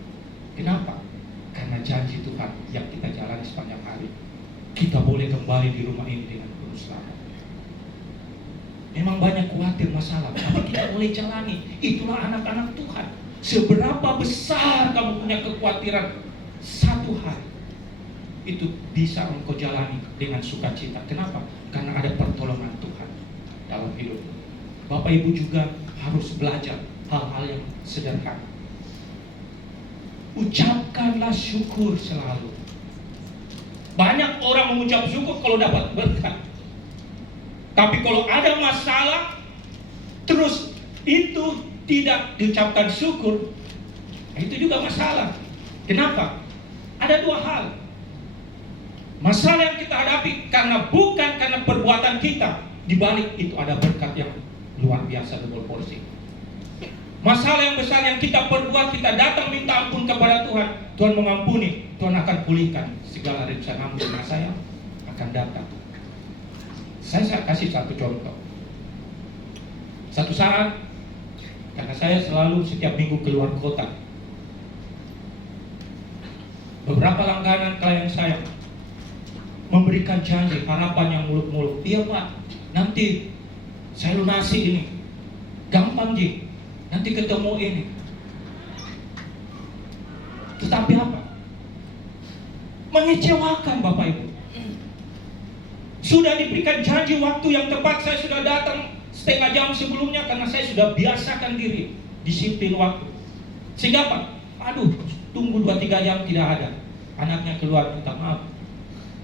Kenapa? Karena janji Tuhan yang kita jalani sepanjang hari. Kita boleh kembali di rumah ini dengan penuh selamat. Memang banyak khawatir masalah, tapi kita boleh jalani. Itulah anak-anak Tuhan. Seberapa besar kamu punya kekhawatiran, satu hari itu bisa engkau jalani dengan sukacita. Kenapa? Karena ada pertolongan Tuhan dalam hidupmu. Bapak Ibu juga harus belajar hal-hal yang sederhana. Ucapkanlah syukur selalu. Banyak orang mengucap syukur kalau dapat berkat. Tapi kalau ada masalah, terus itu tidak diucapkan syukur, itu juga masalah. Kenapa? Ada dua hal. Masalah yang kita hadapi bukan karena perbuatan kita. Di balik itu ada berkat yang luar biasa double porsi. Masalah yang besar yang kita perbuat, kita datang minta ampun kepada Tuhan, Tuhan mengampuni, Tuhan akan pulihkan segala rencanamu dan saya akan datang. Saya kasih satu contoh. Satu saat, karena saya selalu setiap minggu keluar kota, beberapa langganan klien saya memberikan janji, harapan yang muluk-muluk. Iya Pak, nanti saya lunasi ini, gampang Ji, nanti ketemu ini. Tetapi apa? Mengecewakan Bapak Ibu. Sudah diberikan janji waktu yang tepat, saya sudah datang setengah jam sebelumnya karena saya sudah biasakan diri disiplin waktu. Sehingga apa? Aduh, tunggu 2-3 jam tidak ada. Anaknya keluar minta maaf,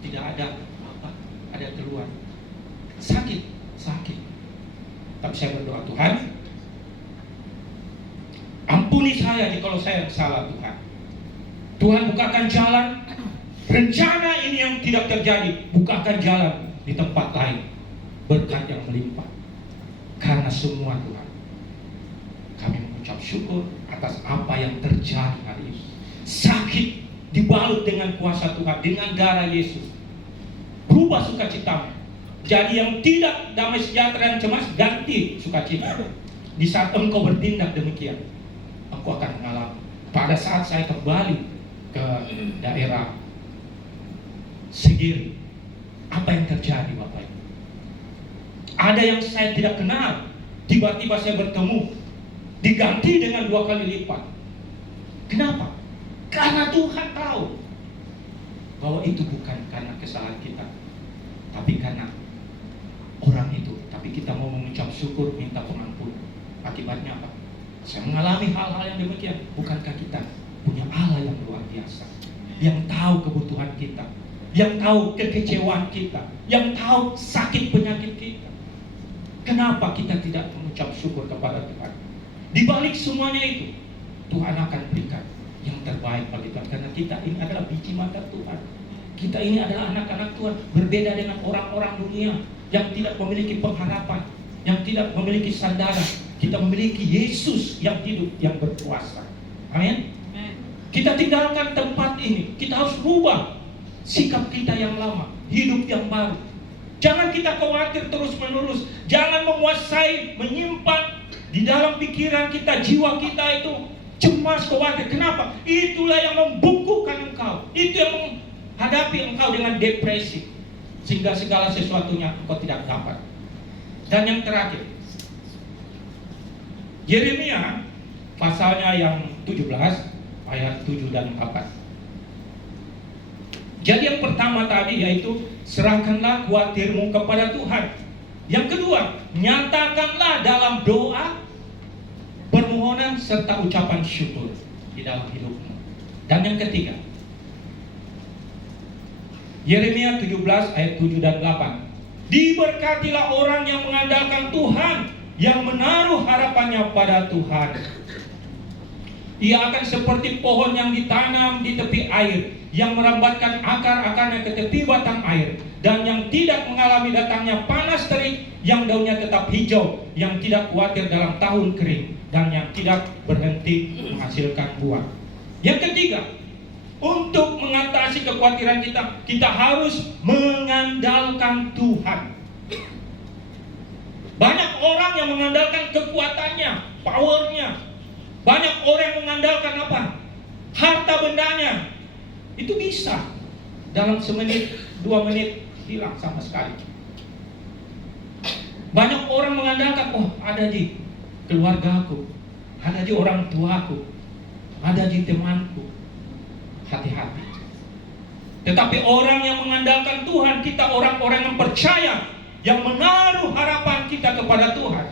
tidak ada apa, ada keluar. Sakit. Tapi saya berdoa, Tuhan, ampuni saya kalau saya salah Tuhan. Tuhan bukakan jalan. Rencana ini yang tidak terjadi, bukakan jalan di tempat lain, berkat yang melimpah. Karena semua Tuhan, kami mengucap syukur atas apa yang terjadi hari ini. Sakit dibalut dengan kuasa Tuhan, dengan darah Yesus. Berubah sukacitamu. Jadi yang tidak damai sejahtera dan cemas, ganti sukacita. Di saat engkau bertindak demikian, engkau akan mengalami. Pada saat saya kembali ke daerah Sigiri, Apa yang terjadi Bapak Ibu? Ada yang saya tidak kenal, tiba-tiba saya bertemu, diganti dengan 2 kali lipat. Kenapa? Karena Tuhan tahu bahwa itu bukan karena kesalahan kita, tapi karena orang itu. Tapi kita mau mengucap syukur, minta pengampunan. Akibatnya apa? Saya mengalami hal-hal yang demikian. Bukankah kita punya Allah yang luar biasa, yang tahu kebutuhan kita, yang tahu kekecewaan kita, yang tahu sakit penyakit kita? Kenapa kita tidak mengucap syukur kepada Tuhan? Di balik semuanya itu, Tuhan akan berikan yang terbaik bagi Tuhan. Karena kita ini adalah biji mata Tuhan. Kita ini adalah anak-anak Tuhan. Berbeda dengan orang-orang dunia yang tidak memiliki pengharapan, yang tidak memiliki sandaran. Kita memiliki Yesus yang hidup, yang berkuasa. Amin. Kita tinggalkan tempat ini. Kita harus rubah sikap kita yang lama, hidup yang baru. Jangan kita khawatir terus-menerus. Jangan menguasai, menyimpan di dalam pikiran kita, jiwa kita itu cemas, khawatir. Kenapa? Itulah yang membungkukkan engkau. Itu yang menghadapi engkau dengan depresi, sehingga segala sesuatunya engkau tidak dapat. Dan yang terakhir, Yeremia pasalnya yang 17 ayat 7 dan 8. Jadi yang pertama tadi yaitu serahkanlah khawatirmu kepada Tuhan. Yang kedua, nyatakanlah dalam doa, permohonan serta ucapan syukur di dalam hidupmu. Dan yang ketiga, Yeremia 17 ayat 7 dan 8. Diberkatilah orang yang mengandalkan Tuhan, yang menaruh harapannya pada Tuhan. Ia akan seperti pohon yang ditanam di tepi air, yang merambatkan akar-akarnya ke tepi batang air, dan yang tidak mengalami datangnya panas terik, yang daunnya tetap hijau, yang tidak khawatir dalam tahun kering, dan yang tidak berhenti menghasilkan buah. Yang ketiga, untuk mengatasi kekhawatiran kita, kita harus mengandalkan Tuhan. Banyak orang yang mengandalkan kekuatannya, powernya. Banyak orang yang mengandalkan apa? Harta bendanya. Itu bisa dalam semenit, 2 menit hilang sama sekali. Banyak orang mengandalkan, oh ada di keluargaku, ada di orang tuaku, ada di temanku. Hati-hati. Tetapi orang yang mengandalkan Tuhan, kita orang-orang yang percaya, yang menaruh harapan kita kepada Tuhan,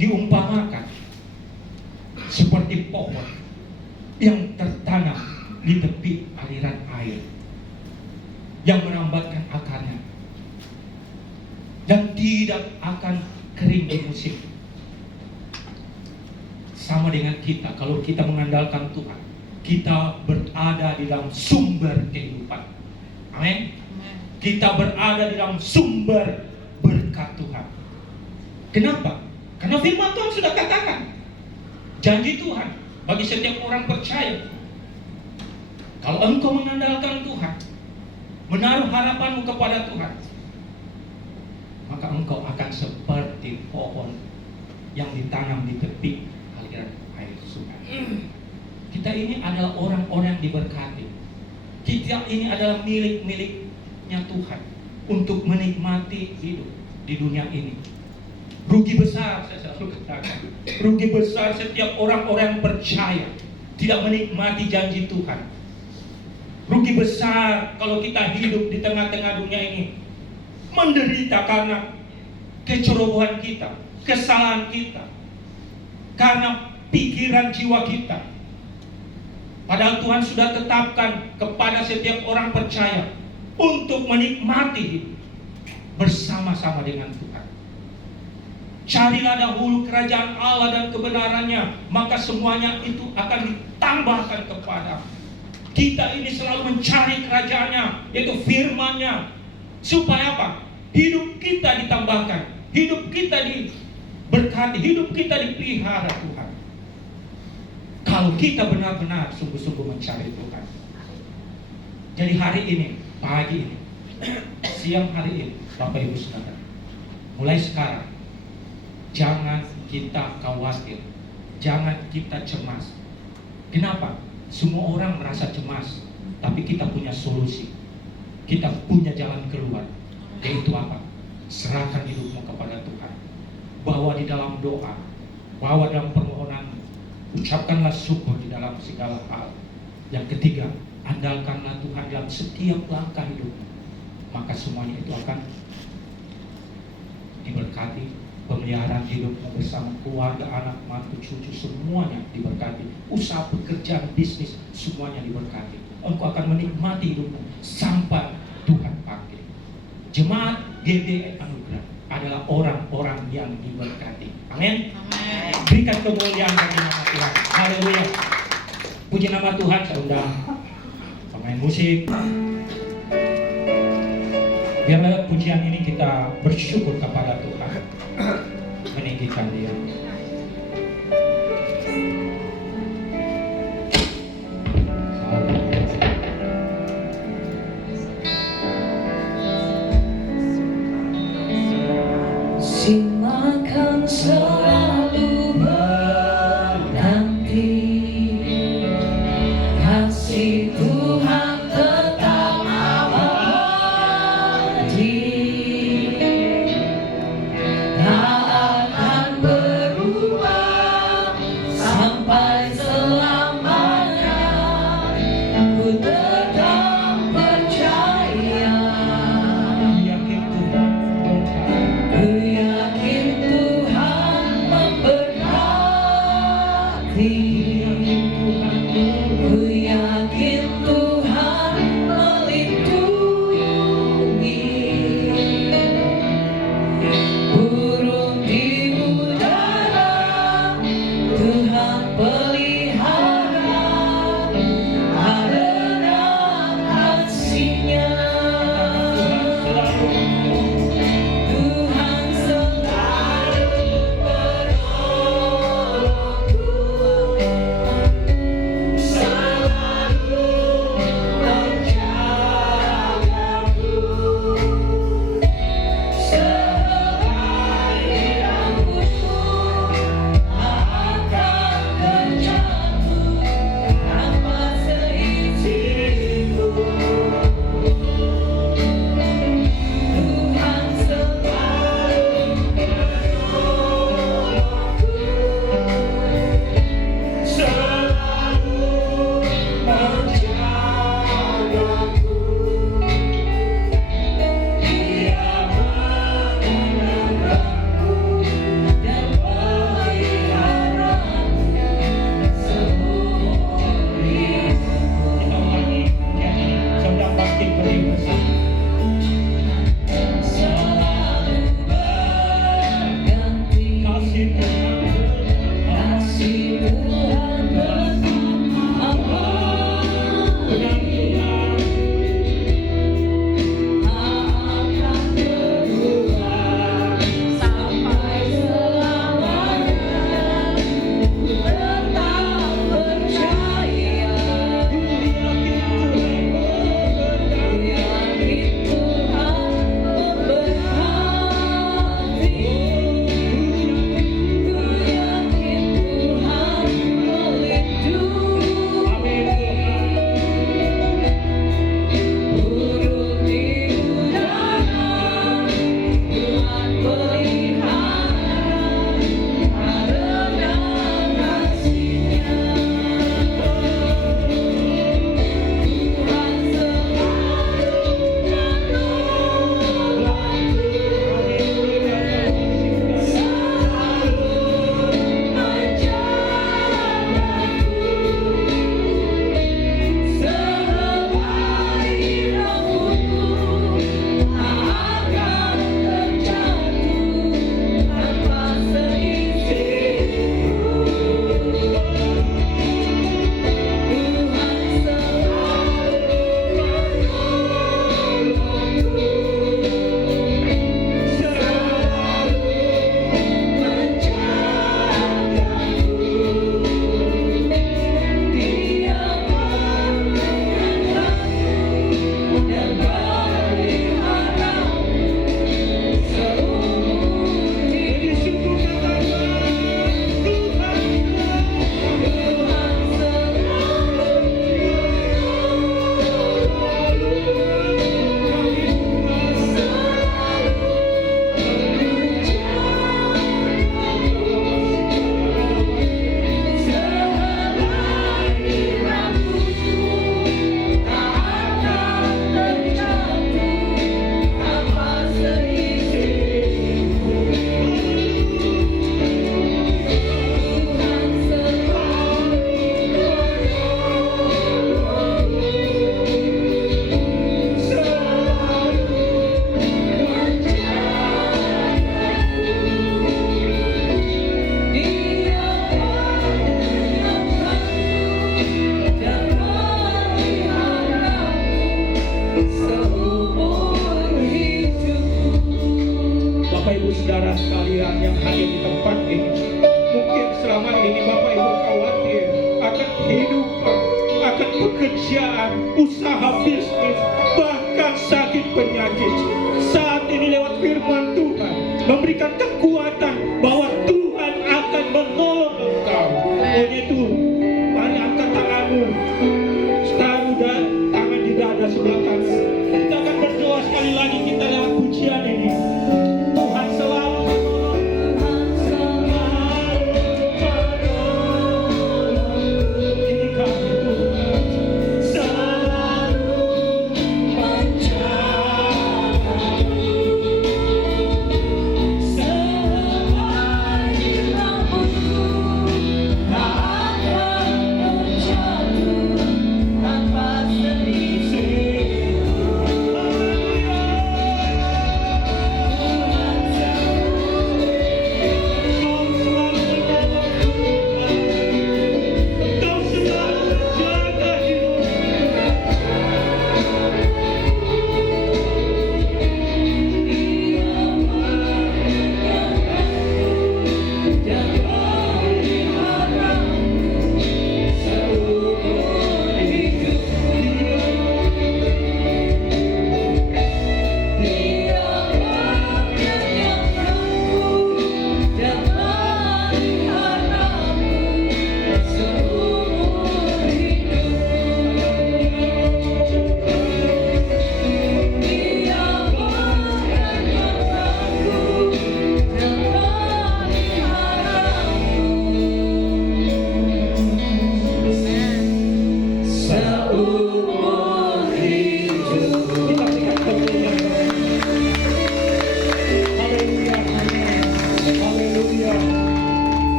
diumpamakan seperti pohon yang tertanam di tepi aliran air, yang merambatkan akarnya dan tidak akan kering di musim. Sama dengan kita, kalau kita mengandalkan Tuhan, kita berada di dalam sumber kehidupan. Amin. Kita berada di dalam sumber berkat Tuhan. Kenapa? Karena firman Tuhan sudah katakan, janji Tuhan bagi setiap orang percaya. Kalau engkau mengandalkan Tuhan, menaruh harapanmu kepada Tuhan, maka engkau akan seperti pohon yang ditanam di tepi aliran air sungai. Kita ini adalah orang-orang yang diberkati. Kita ini adalah milik-miliknya Tuhan untuk menikmati hidup di dunia ini. Rugi besar, saya selalu katakan, rugi besar setiap orang-orang yang percaya tidak menikmati janji Tuhan. Rugi besar kalau kita hidup di tengah-tengah dunia ini menderita karena kecerobohan kita, kesalahan kita, karena pikiran jiwa kita. Padahal Tuhan sudah tetapkan kepada setiap orang percaya untuk menikmati hidup bersama-sama dengan Tuhan. Carilah dahulu kerajaan Allah dan kebenarannya, maka semuanya itu akan ditambahkan kepada kita. Ini selalu mencari kerajaannya, yaitu firman-Nya, supaya apa? Hidup kita ditambahkan, hidup kita diberkati, hidup kita dipelihara Tuhan. Kalau kita benar-benar sungguh-sungguh mencari Tuhan. Jadi hari ini, pagi ini, siang hari ini, Bapak Ibu Saudara, mulai sekarang, jangan kita khawatir, jangan kita cemas. Kenapa? Semua orang merasa cemas. tapi kita punya solusi. Kita punya jalan keluar. Yaitu apa? Serahkan hidupmu kepada Tuhan. Bawa di dalam doa, bawa dalam permohonanmu. Ucapkanlah syukur di dalam segala hal. Yang ketiga, andalkanlah Tuhan dalam setiap langkah hidupmu. Maka semuanya itu akan diberkati. Pemeliharaan hidupmu bersama keluarga, anak, mantu, cucu, semuanya diberkati. Usaha, pekerjaan, bisnis, semuanya diberkati. Engkau akan menikmati hidupmu sampai Tuhan panggil. Jemaat GBI Anugerah adalah orang-orang yang diberkati. Amin. Berikan kemuliaan bagi nama Tuhan. Haleluya. Puji nama Tuhan. Saya undang pemain musik. Biarlah pujian ini kita bersyukur kepada Tuhan, meninggikan Dia. Simakan selalu menanti kasih Tuhan tetap abadi, tak akan berubah. pekerjaan, usaha bisnis, bahkan sakit penyakit. Saat ini lewat firman Tuhan memberikan kekuatan bahwa Tuhan akan menolong engkau. Oleh itu, mari angkat tanganmu, taruh tangan di dada sebelah kanan. Kita akan berdoa sekali lagi, kita lewat pujian ini. Tuhan selalu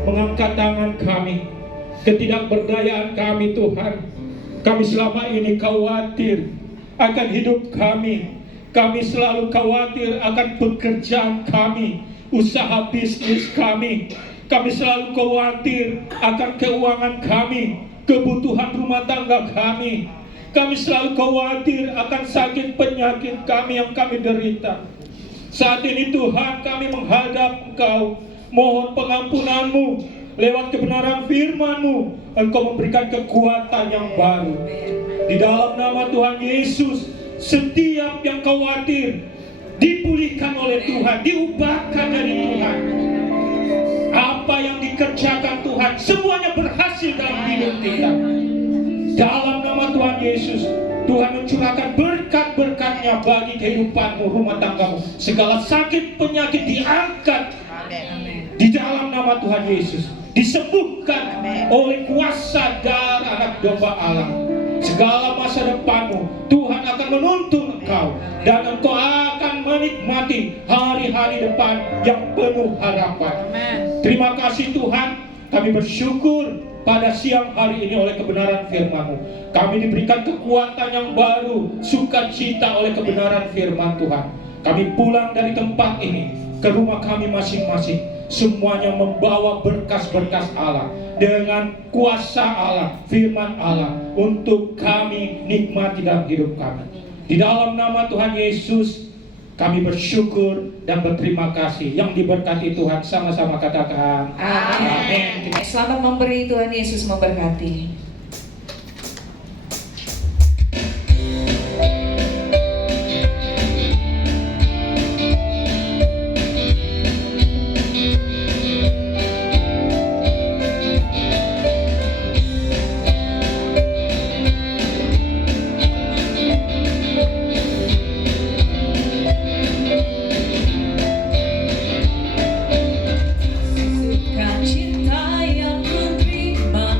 mengangkat tangan kami, ketidakberdayaan kami Tuhan. Kami selama ini khawatir akan hidup kami. Kami selalu khawatir akan pekerjaan kami, usaha bisnis kami. Kami selalu khawatir akan keuangan kami, kebutuhan rumah tangga kami. Kami selalu khawatir akan sakit penyakit kami yang kami derita. Saat ini Tuhan, kami menghadap Engkau, mohon pengampunan-Mu lewat kebenaran firman-Mu. Engkau memberikan kekuatan yang baru. Di dalam nama Tuhan Yesus, setiap yang khawatir dipulihkan oleh Tuhan, diubahkan dari Tuhan. Apa yang dikerjakan Tuhan, semuanya berhasil dalam hidup kita. Dalam nama Tuhan Yesus, Tuhan mencurahkan berkat-berkat-Nya bagi kehidupanmu, rumah tanggamu. Segala sakit penyakit diangkat di dalam nama Tuhan Yesus, disembuhkan oleh kuasa darah anak domba Allah. Segala masa depanmu Tuhan akan menuntun engkau, dan engkau akan menikmati hari-hari depan yang penuh harapan. Terima kasih Tuhan, kami bersyukur pada siang hari ini oleh kebenaran firman-Mu. Kami diberikan kekuatan yang baru, sukacita oleh kebenaran firman Tuhan. Kami pulang dari tempat ini ke rumah kami masing-masing, semuanya membawa berkas-berkas Allah dengan kuasa Allah, firman Allah, untuk kami nikmati dalam hidup kami. Di dalam nama Tuhan Yesus kami bersyukur dan berterima kasih. Yang diberkati Tuhan sama-sama katakan amin. Selamat memberi, Tuhan Yesus memberkati. Cinta yang ku terima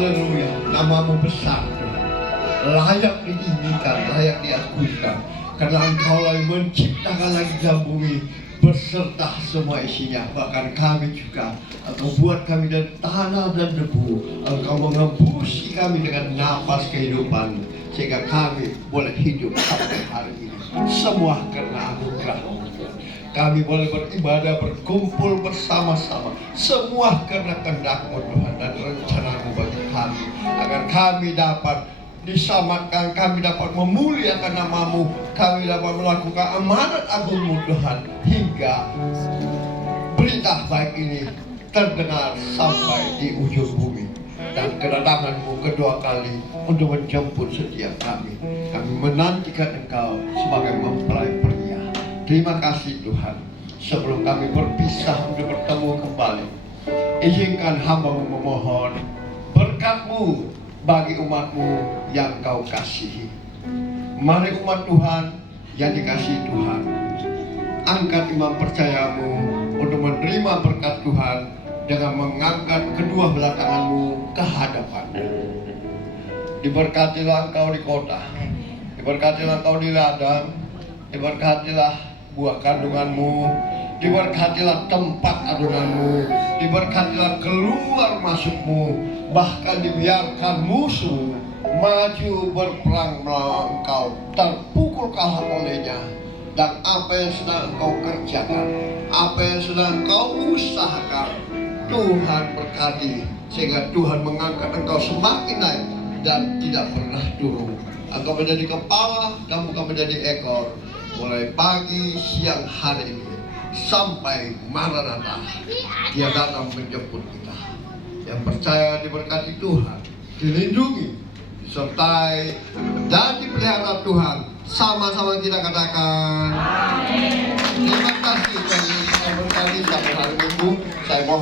Haleluya, namamu besar Tuhan, layak diinggikan, layak diakuikan, karena Engkaulah yang menciptakan langit dan bumi beserta semua isinya. Bahkan kami juga, Engkau buat kami dari tanah dan debu, Engkau mengembusi kami dengan nafas kehidupan, sehingga kami boleh hidup sampai hari ini. Semua karena anugerah. Kami boleh beribadah, berkumpul bersama-sama, semua karena kehendak-Mu Tuhan dan rencana-Mu bagi kami, agar kami dapat diselamatkan, kami dapat memuliakan nama-Mu, kami dapat melakukan amanat agung-Mu Tuhan, hingga berita baik ini terdengar sampai di ujung bumi, dan kedatangan-Mu kedua kali untuk menjemput setiap kami. Kami menantikan Engkau sebagai mempelai pria. Terima kasih Tuhan. Sebelum kami berpisah untuk bertemu kembali, izinkan hamba-Mu memohon berkat-Mu bagi umat-Mu yang Kau kasihi. Mari umat Tuhan yang dikasihi Tuhan, angkat iman percaya-Mu untuk menerima berkat Tuhan dengan mengangkat kedua belah tangan-Mu ke hadapan-Mu. Diberkatilah Engkau di kota, diberkatilah Engkau di ladang, diberkatilah buah kandungan-Mu, diberkatilah tempat adungan-Mu, diberkatilah keluar masuk-Mu, bahkan dibiarkan musuh maju berperang melawan Engkau, terpukul kalah olehnya. Dan apa yang sedang Engkau kerjakan, apa yang sedang Engkau usahakan, Tuhan berkati, sehingga Tuhan mengangkat Engkau semakin naik dan tidak pernah turun. Engkau menjadi kepala dan bukan menjadi ekor, mulai pagi, siang, hari ini sampai Maranatha. Dia datang menjemput kita. Yang percaya diberkati Tuhan, dilindungi, disertai, dan dipelihara Tuhan. Sama-sama kita katakan, terima kasih Tuhan Yesus yang berkati sampai hari Minggu. Saya mohon